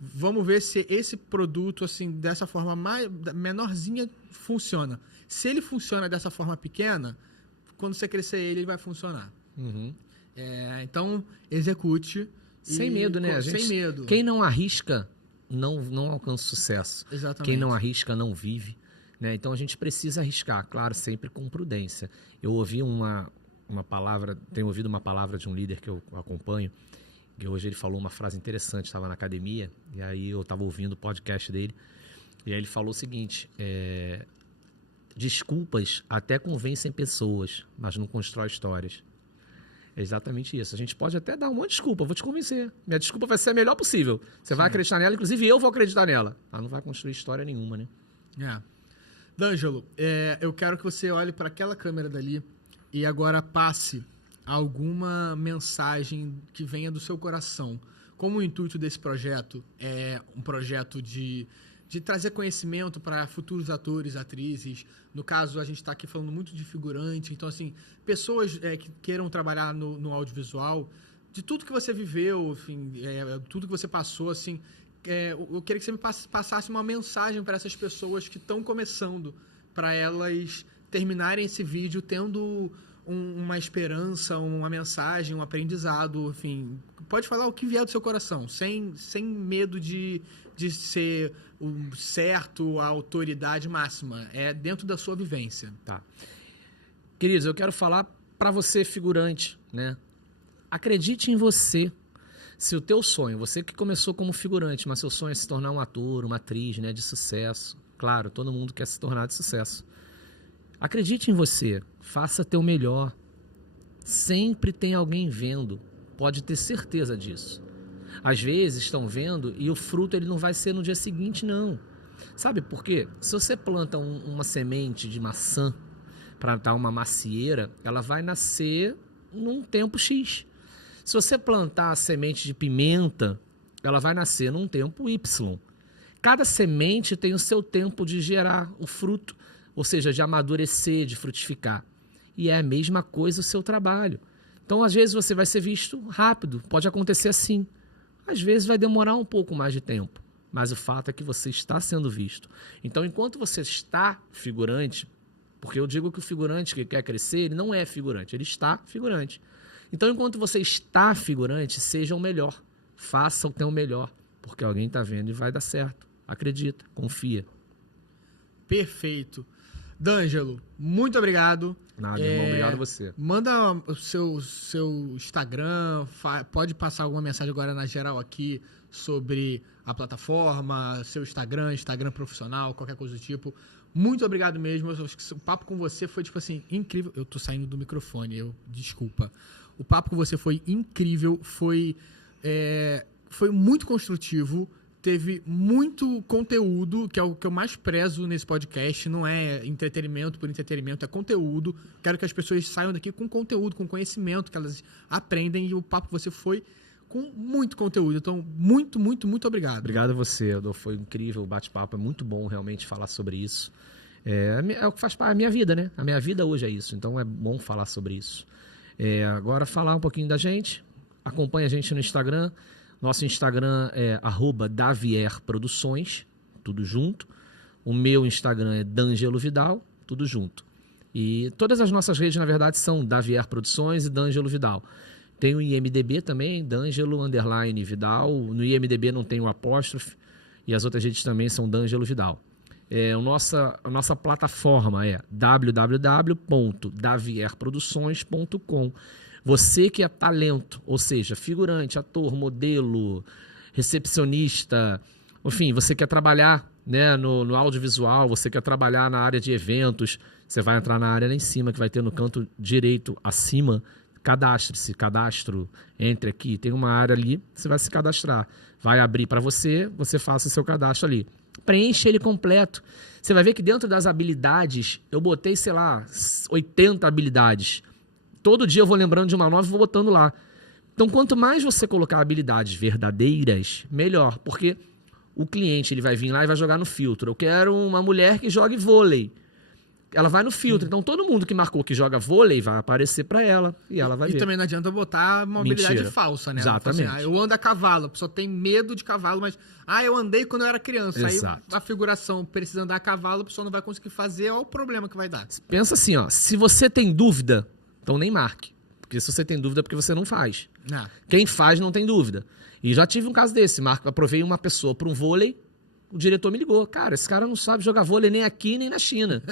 Vamos ver se esse produto, assim, dessa forma menorzinha, funciona. Se ele funciona dessa forma pequena, quando você crescer ele vai funcionar. Uhum. Então, execute. Sem medo, né? Sem medo. Quem não arrisca, não alcança sucesso. Exatamente. Quem não arrisca, não vive. Né? Então, a gente precisa arriscar, claro, sempre com prudência. Eu ouvi uma palavra, tenho ouvido uma palavra de um líder que eu acompanho, que hoje ele falou uma frase interessante, estava na academia, e aí eu estava ouvindo o podcast dele, e aí ele falou o seguinte, desculpas até convencem pessoas, mas não constrói histórias. É exatamente isso. A gente pode até dar um monte de desculpa, vou te convencer. Minha desculpa vai ser a melhor possível. Você vai acreditar nela, inclusive eu vou acreditar nela. Ela não vai construir história nenhuma, né? D'Angelo, eu quero que você olhe para aquela câmera dali e agora passe alguma mensagem que venha do seu coração. Como o intuito desse projeto é um projeto de trazer conhecimento para futuros atores, atrizes. No caso, a gente está aqui falando muito de figurante. Então, assim, pessoas que queiram trabalhar no audiovisual, de tudo que você viveu, enfim, tudo que você passou, assim, eu queria que você me passasse uma mensagem para essas pessoas que estão começando, para elas terminarem esse vídeo tendo uma esperança, uma mensagem, um aprendizado, enfim. Pode falar o que vier do seu coração, sem medo de ser o certo, a autoridade máxima. É dentro da sua vivência. Tá. Queridos, eu quero falar para você, figurante, né? Acredite em você. Se o teu sonho, você que começou como figurante, mas seu sonho é se tornar um ator, uma atriz, né, de sucesso. Claro, todo mundo quer se tornar de sucesso. Acredite em você, faça teu melhor. Sempre tem alguém vendo, pode ter certeza disso. Às vezes estão vendo e o fruto ele não vai ser no dia seguinte, não. Sabe por quê? Se você planta uma semente de maçã para dar uma macieira, ela vai nascer num tempo X. Se você plantar a semente de pimenta, ela vai nascer num tempo Y. Cada semente tem o seu tempo de gerar o fruto, ou seja, de amadurecer, de frutificar. E é a mesma coisa o seu trabalho. Então, às vezes, você vai ser visto rápido, pode acontecer assim. Às vezes, vai demorar um pouco mais de tempo, mas o fato é que você está sendo visto. Então, enquanto você está figurante, porque eu digo que o figurante que quer crescer, ele não é figurante, ele está figurante. Então, enquanto você está figurante, seja o melhor, faça o teu melhor, porque alguém está vendo e vai dar certo. Acredita, confia. Perfeito. D'Angelo, muito obrigado. Nada, irmão, obrigado a você. Manda o seu Instagram, pode passar alguma mensagem agora na geral aqui sobre a plataforma, seu Instagram profissional, qualquer coisa do tipo. Muito obrigado mesmo. Eu acho que o papo com você foi, tipo assim, incrível. Eu tô saindo do microfone, desculpa. O papo com você foi incrível, foi muito construtivo. Teve muito conteúdo, que é o que eu mais prezo nesse podcast. Não é entretenimento por entretenimento, é conteúdo. Quero que as pessoas saiam daqui com conteúdo, com conhecimento, que elas aprendem. E o papo com você foi com muito conteúdo. Então, muito, muito, muito obrigado. Obrigado a você, Adolfo. Foi incrível o bate-papo. É muito bom realmente falar sobre isso. É o que faz parte da minha vida, né? A minha vida hoje é isso. Então, é bom falar sobre isso. Agora, falar um pouquinho da gente. Acompanha a gente no Instagram. Nosso Instagram é @davierproduções, tudo junto. O meu Instagram é D'Angelo Vidal, tudo junto. E todas as nossas redes, na verdade, são Davier Produções e D'Angelo Vidal. Tem o IMDB também, D'Angelo_Vidal. No IMDB não tem o apóstrofe. E as outras redes também são D'Angelo Vidal. A nossa plataforma é www.davierproduções.com. Você que é talento, ou seja, figurante, ator, modelo, recepcionista, enfim, você quer trabalhar, né, no audiovisual, você quer trabalhar na área de eventos, você vai entrar na área lá em cima, que vai ter no canto direito acima, cadastre-se, entre aqui, tem uma área ali, você vai se cadastrar. Vai abrir para você faça o seu cadastro ali. Preenche ele completo. Você vai ver que dentro das habilidades, eu botei, sei lá, 80 habilidades. Todo dia eu vou lembrando de uma nova e vou botando lá. Então, quanto mais você colocar habilidades verdadeiras, melhor. Porque o cliente ele vai vir lá e vai jogar no filtro. Eu quero uma mulher que jogue vôlei. Ela vai no filtro. Então, todo mundo que marcou que joga vôlei vai aparecer para ela e ela vai ver. E também não adianta botar uma habilidade falsa, né? Exatamente. Assim, eu ando a cavalo. A pessoa tem medo de cavalo, mas... eu andei quando eu era criança. Exato. Aí a figuração precisa andar a cavalo, a pessoa não vai conseguir fazer. Olha o problema que vai dar. Pensa assim, ó. Se você tem dúvida, então nem marque. Porque se você tem dúvida é porque você não faz. Quem faz não tem dúvida. E já tive um caso desse. Aprovei uma pessoa para um vôlei, o diretor me ligou. Cara, esse cara não sabe jogar vôlei nem aqui, nem na China.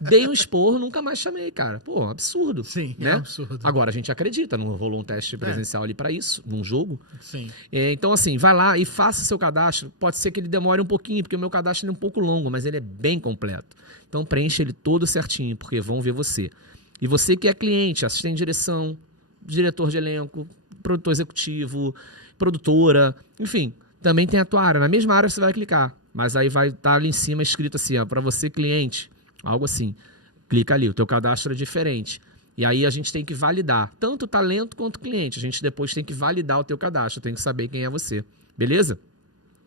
Dei um esporro, nunca mais chamei, cara. Pô, absurdo. Sim, né? É absurdo. Agora, a gente acredita, não rolou um teste presencial ali para isso, num jogo. Sim. Então, assim, vai lá e faça seu cadastro. Pode ser que ele demore um pouquinho, porque o meu cadastro é um pouco longo, mas ele é bem completo. Então, preencha ele todo certinho, porque vão ver você. E você que é cliente, assistente de direção, diretor de elenco, produtor executivo, produtora, enfim, também tem a tua área. Na mesma área você vai clicar, mas aí vai estar ali em cima escrito assim, para você cliente, algo assim. Clica ali, o teu cadastro é diferente. E aí a gente tem que validar, tanto o talento quanto o cliente. A gente depois tem que validar o teu cadastro, tem que saber quem é você. Beleza?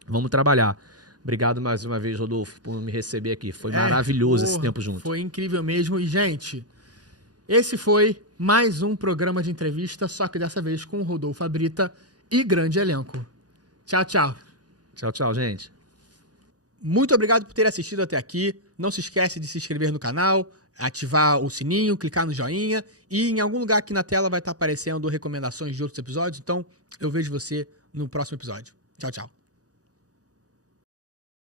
Vamos trabalhar. Obrigado mais uma vez, Rodolfo, por me receber aqui. Foi maravilhoso esse tempo junto. Foi incrível mesmo. E, gente, esse foi mais um programa de entrevista, só que dessa vez com o Rodolfo Fabrita e grande elenco. Tchau, tchau. Tchau, tchau, gente. Muito obrigado por ter assistido até aqui. Não se esquece de se inscrever no canal, ativar o sininho, clicar no joinha e em algum lugar aqui na tela vai estar aparecendo recomendações de outros episódios. Então, eu vejo você no próximo episódio. Tchau, tchau.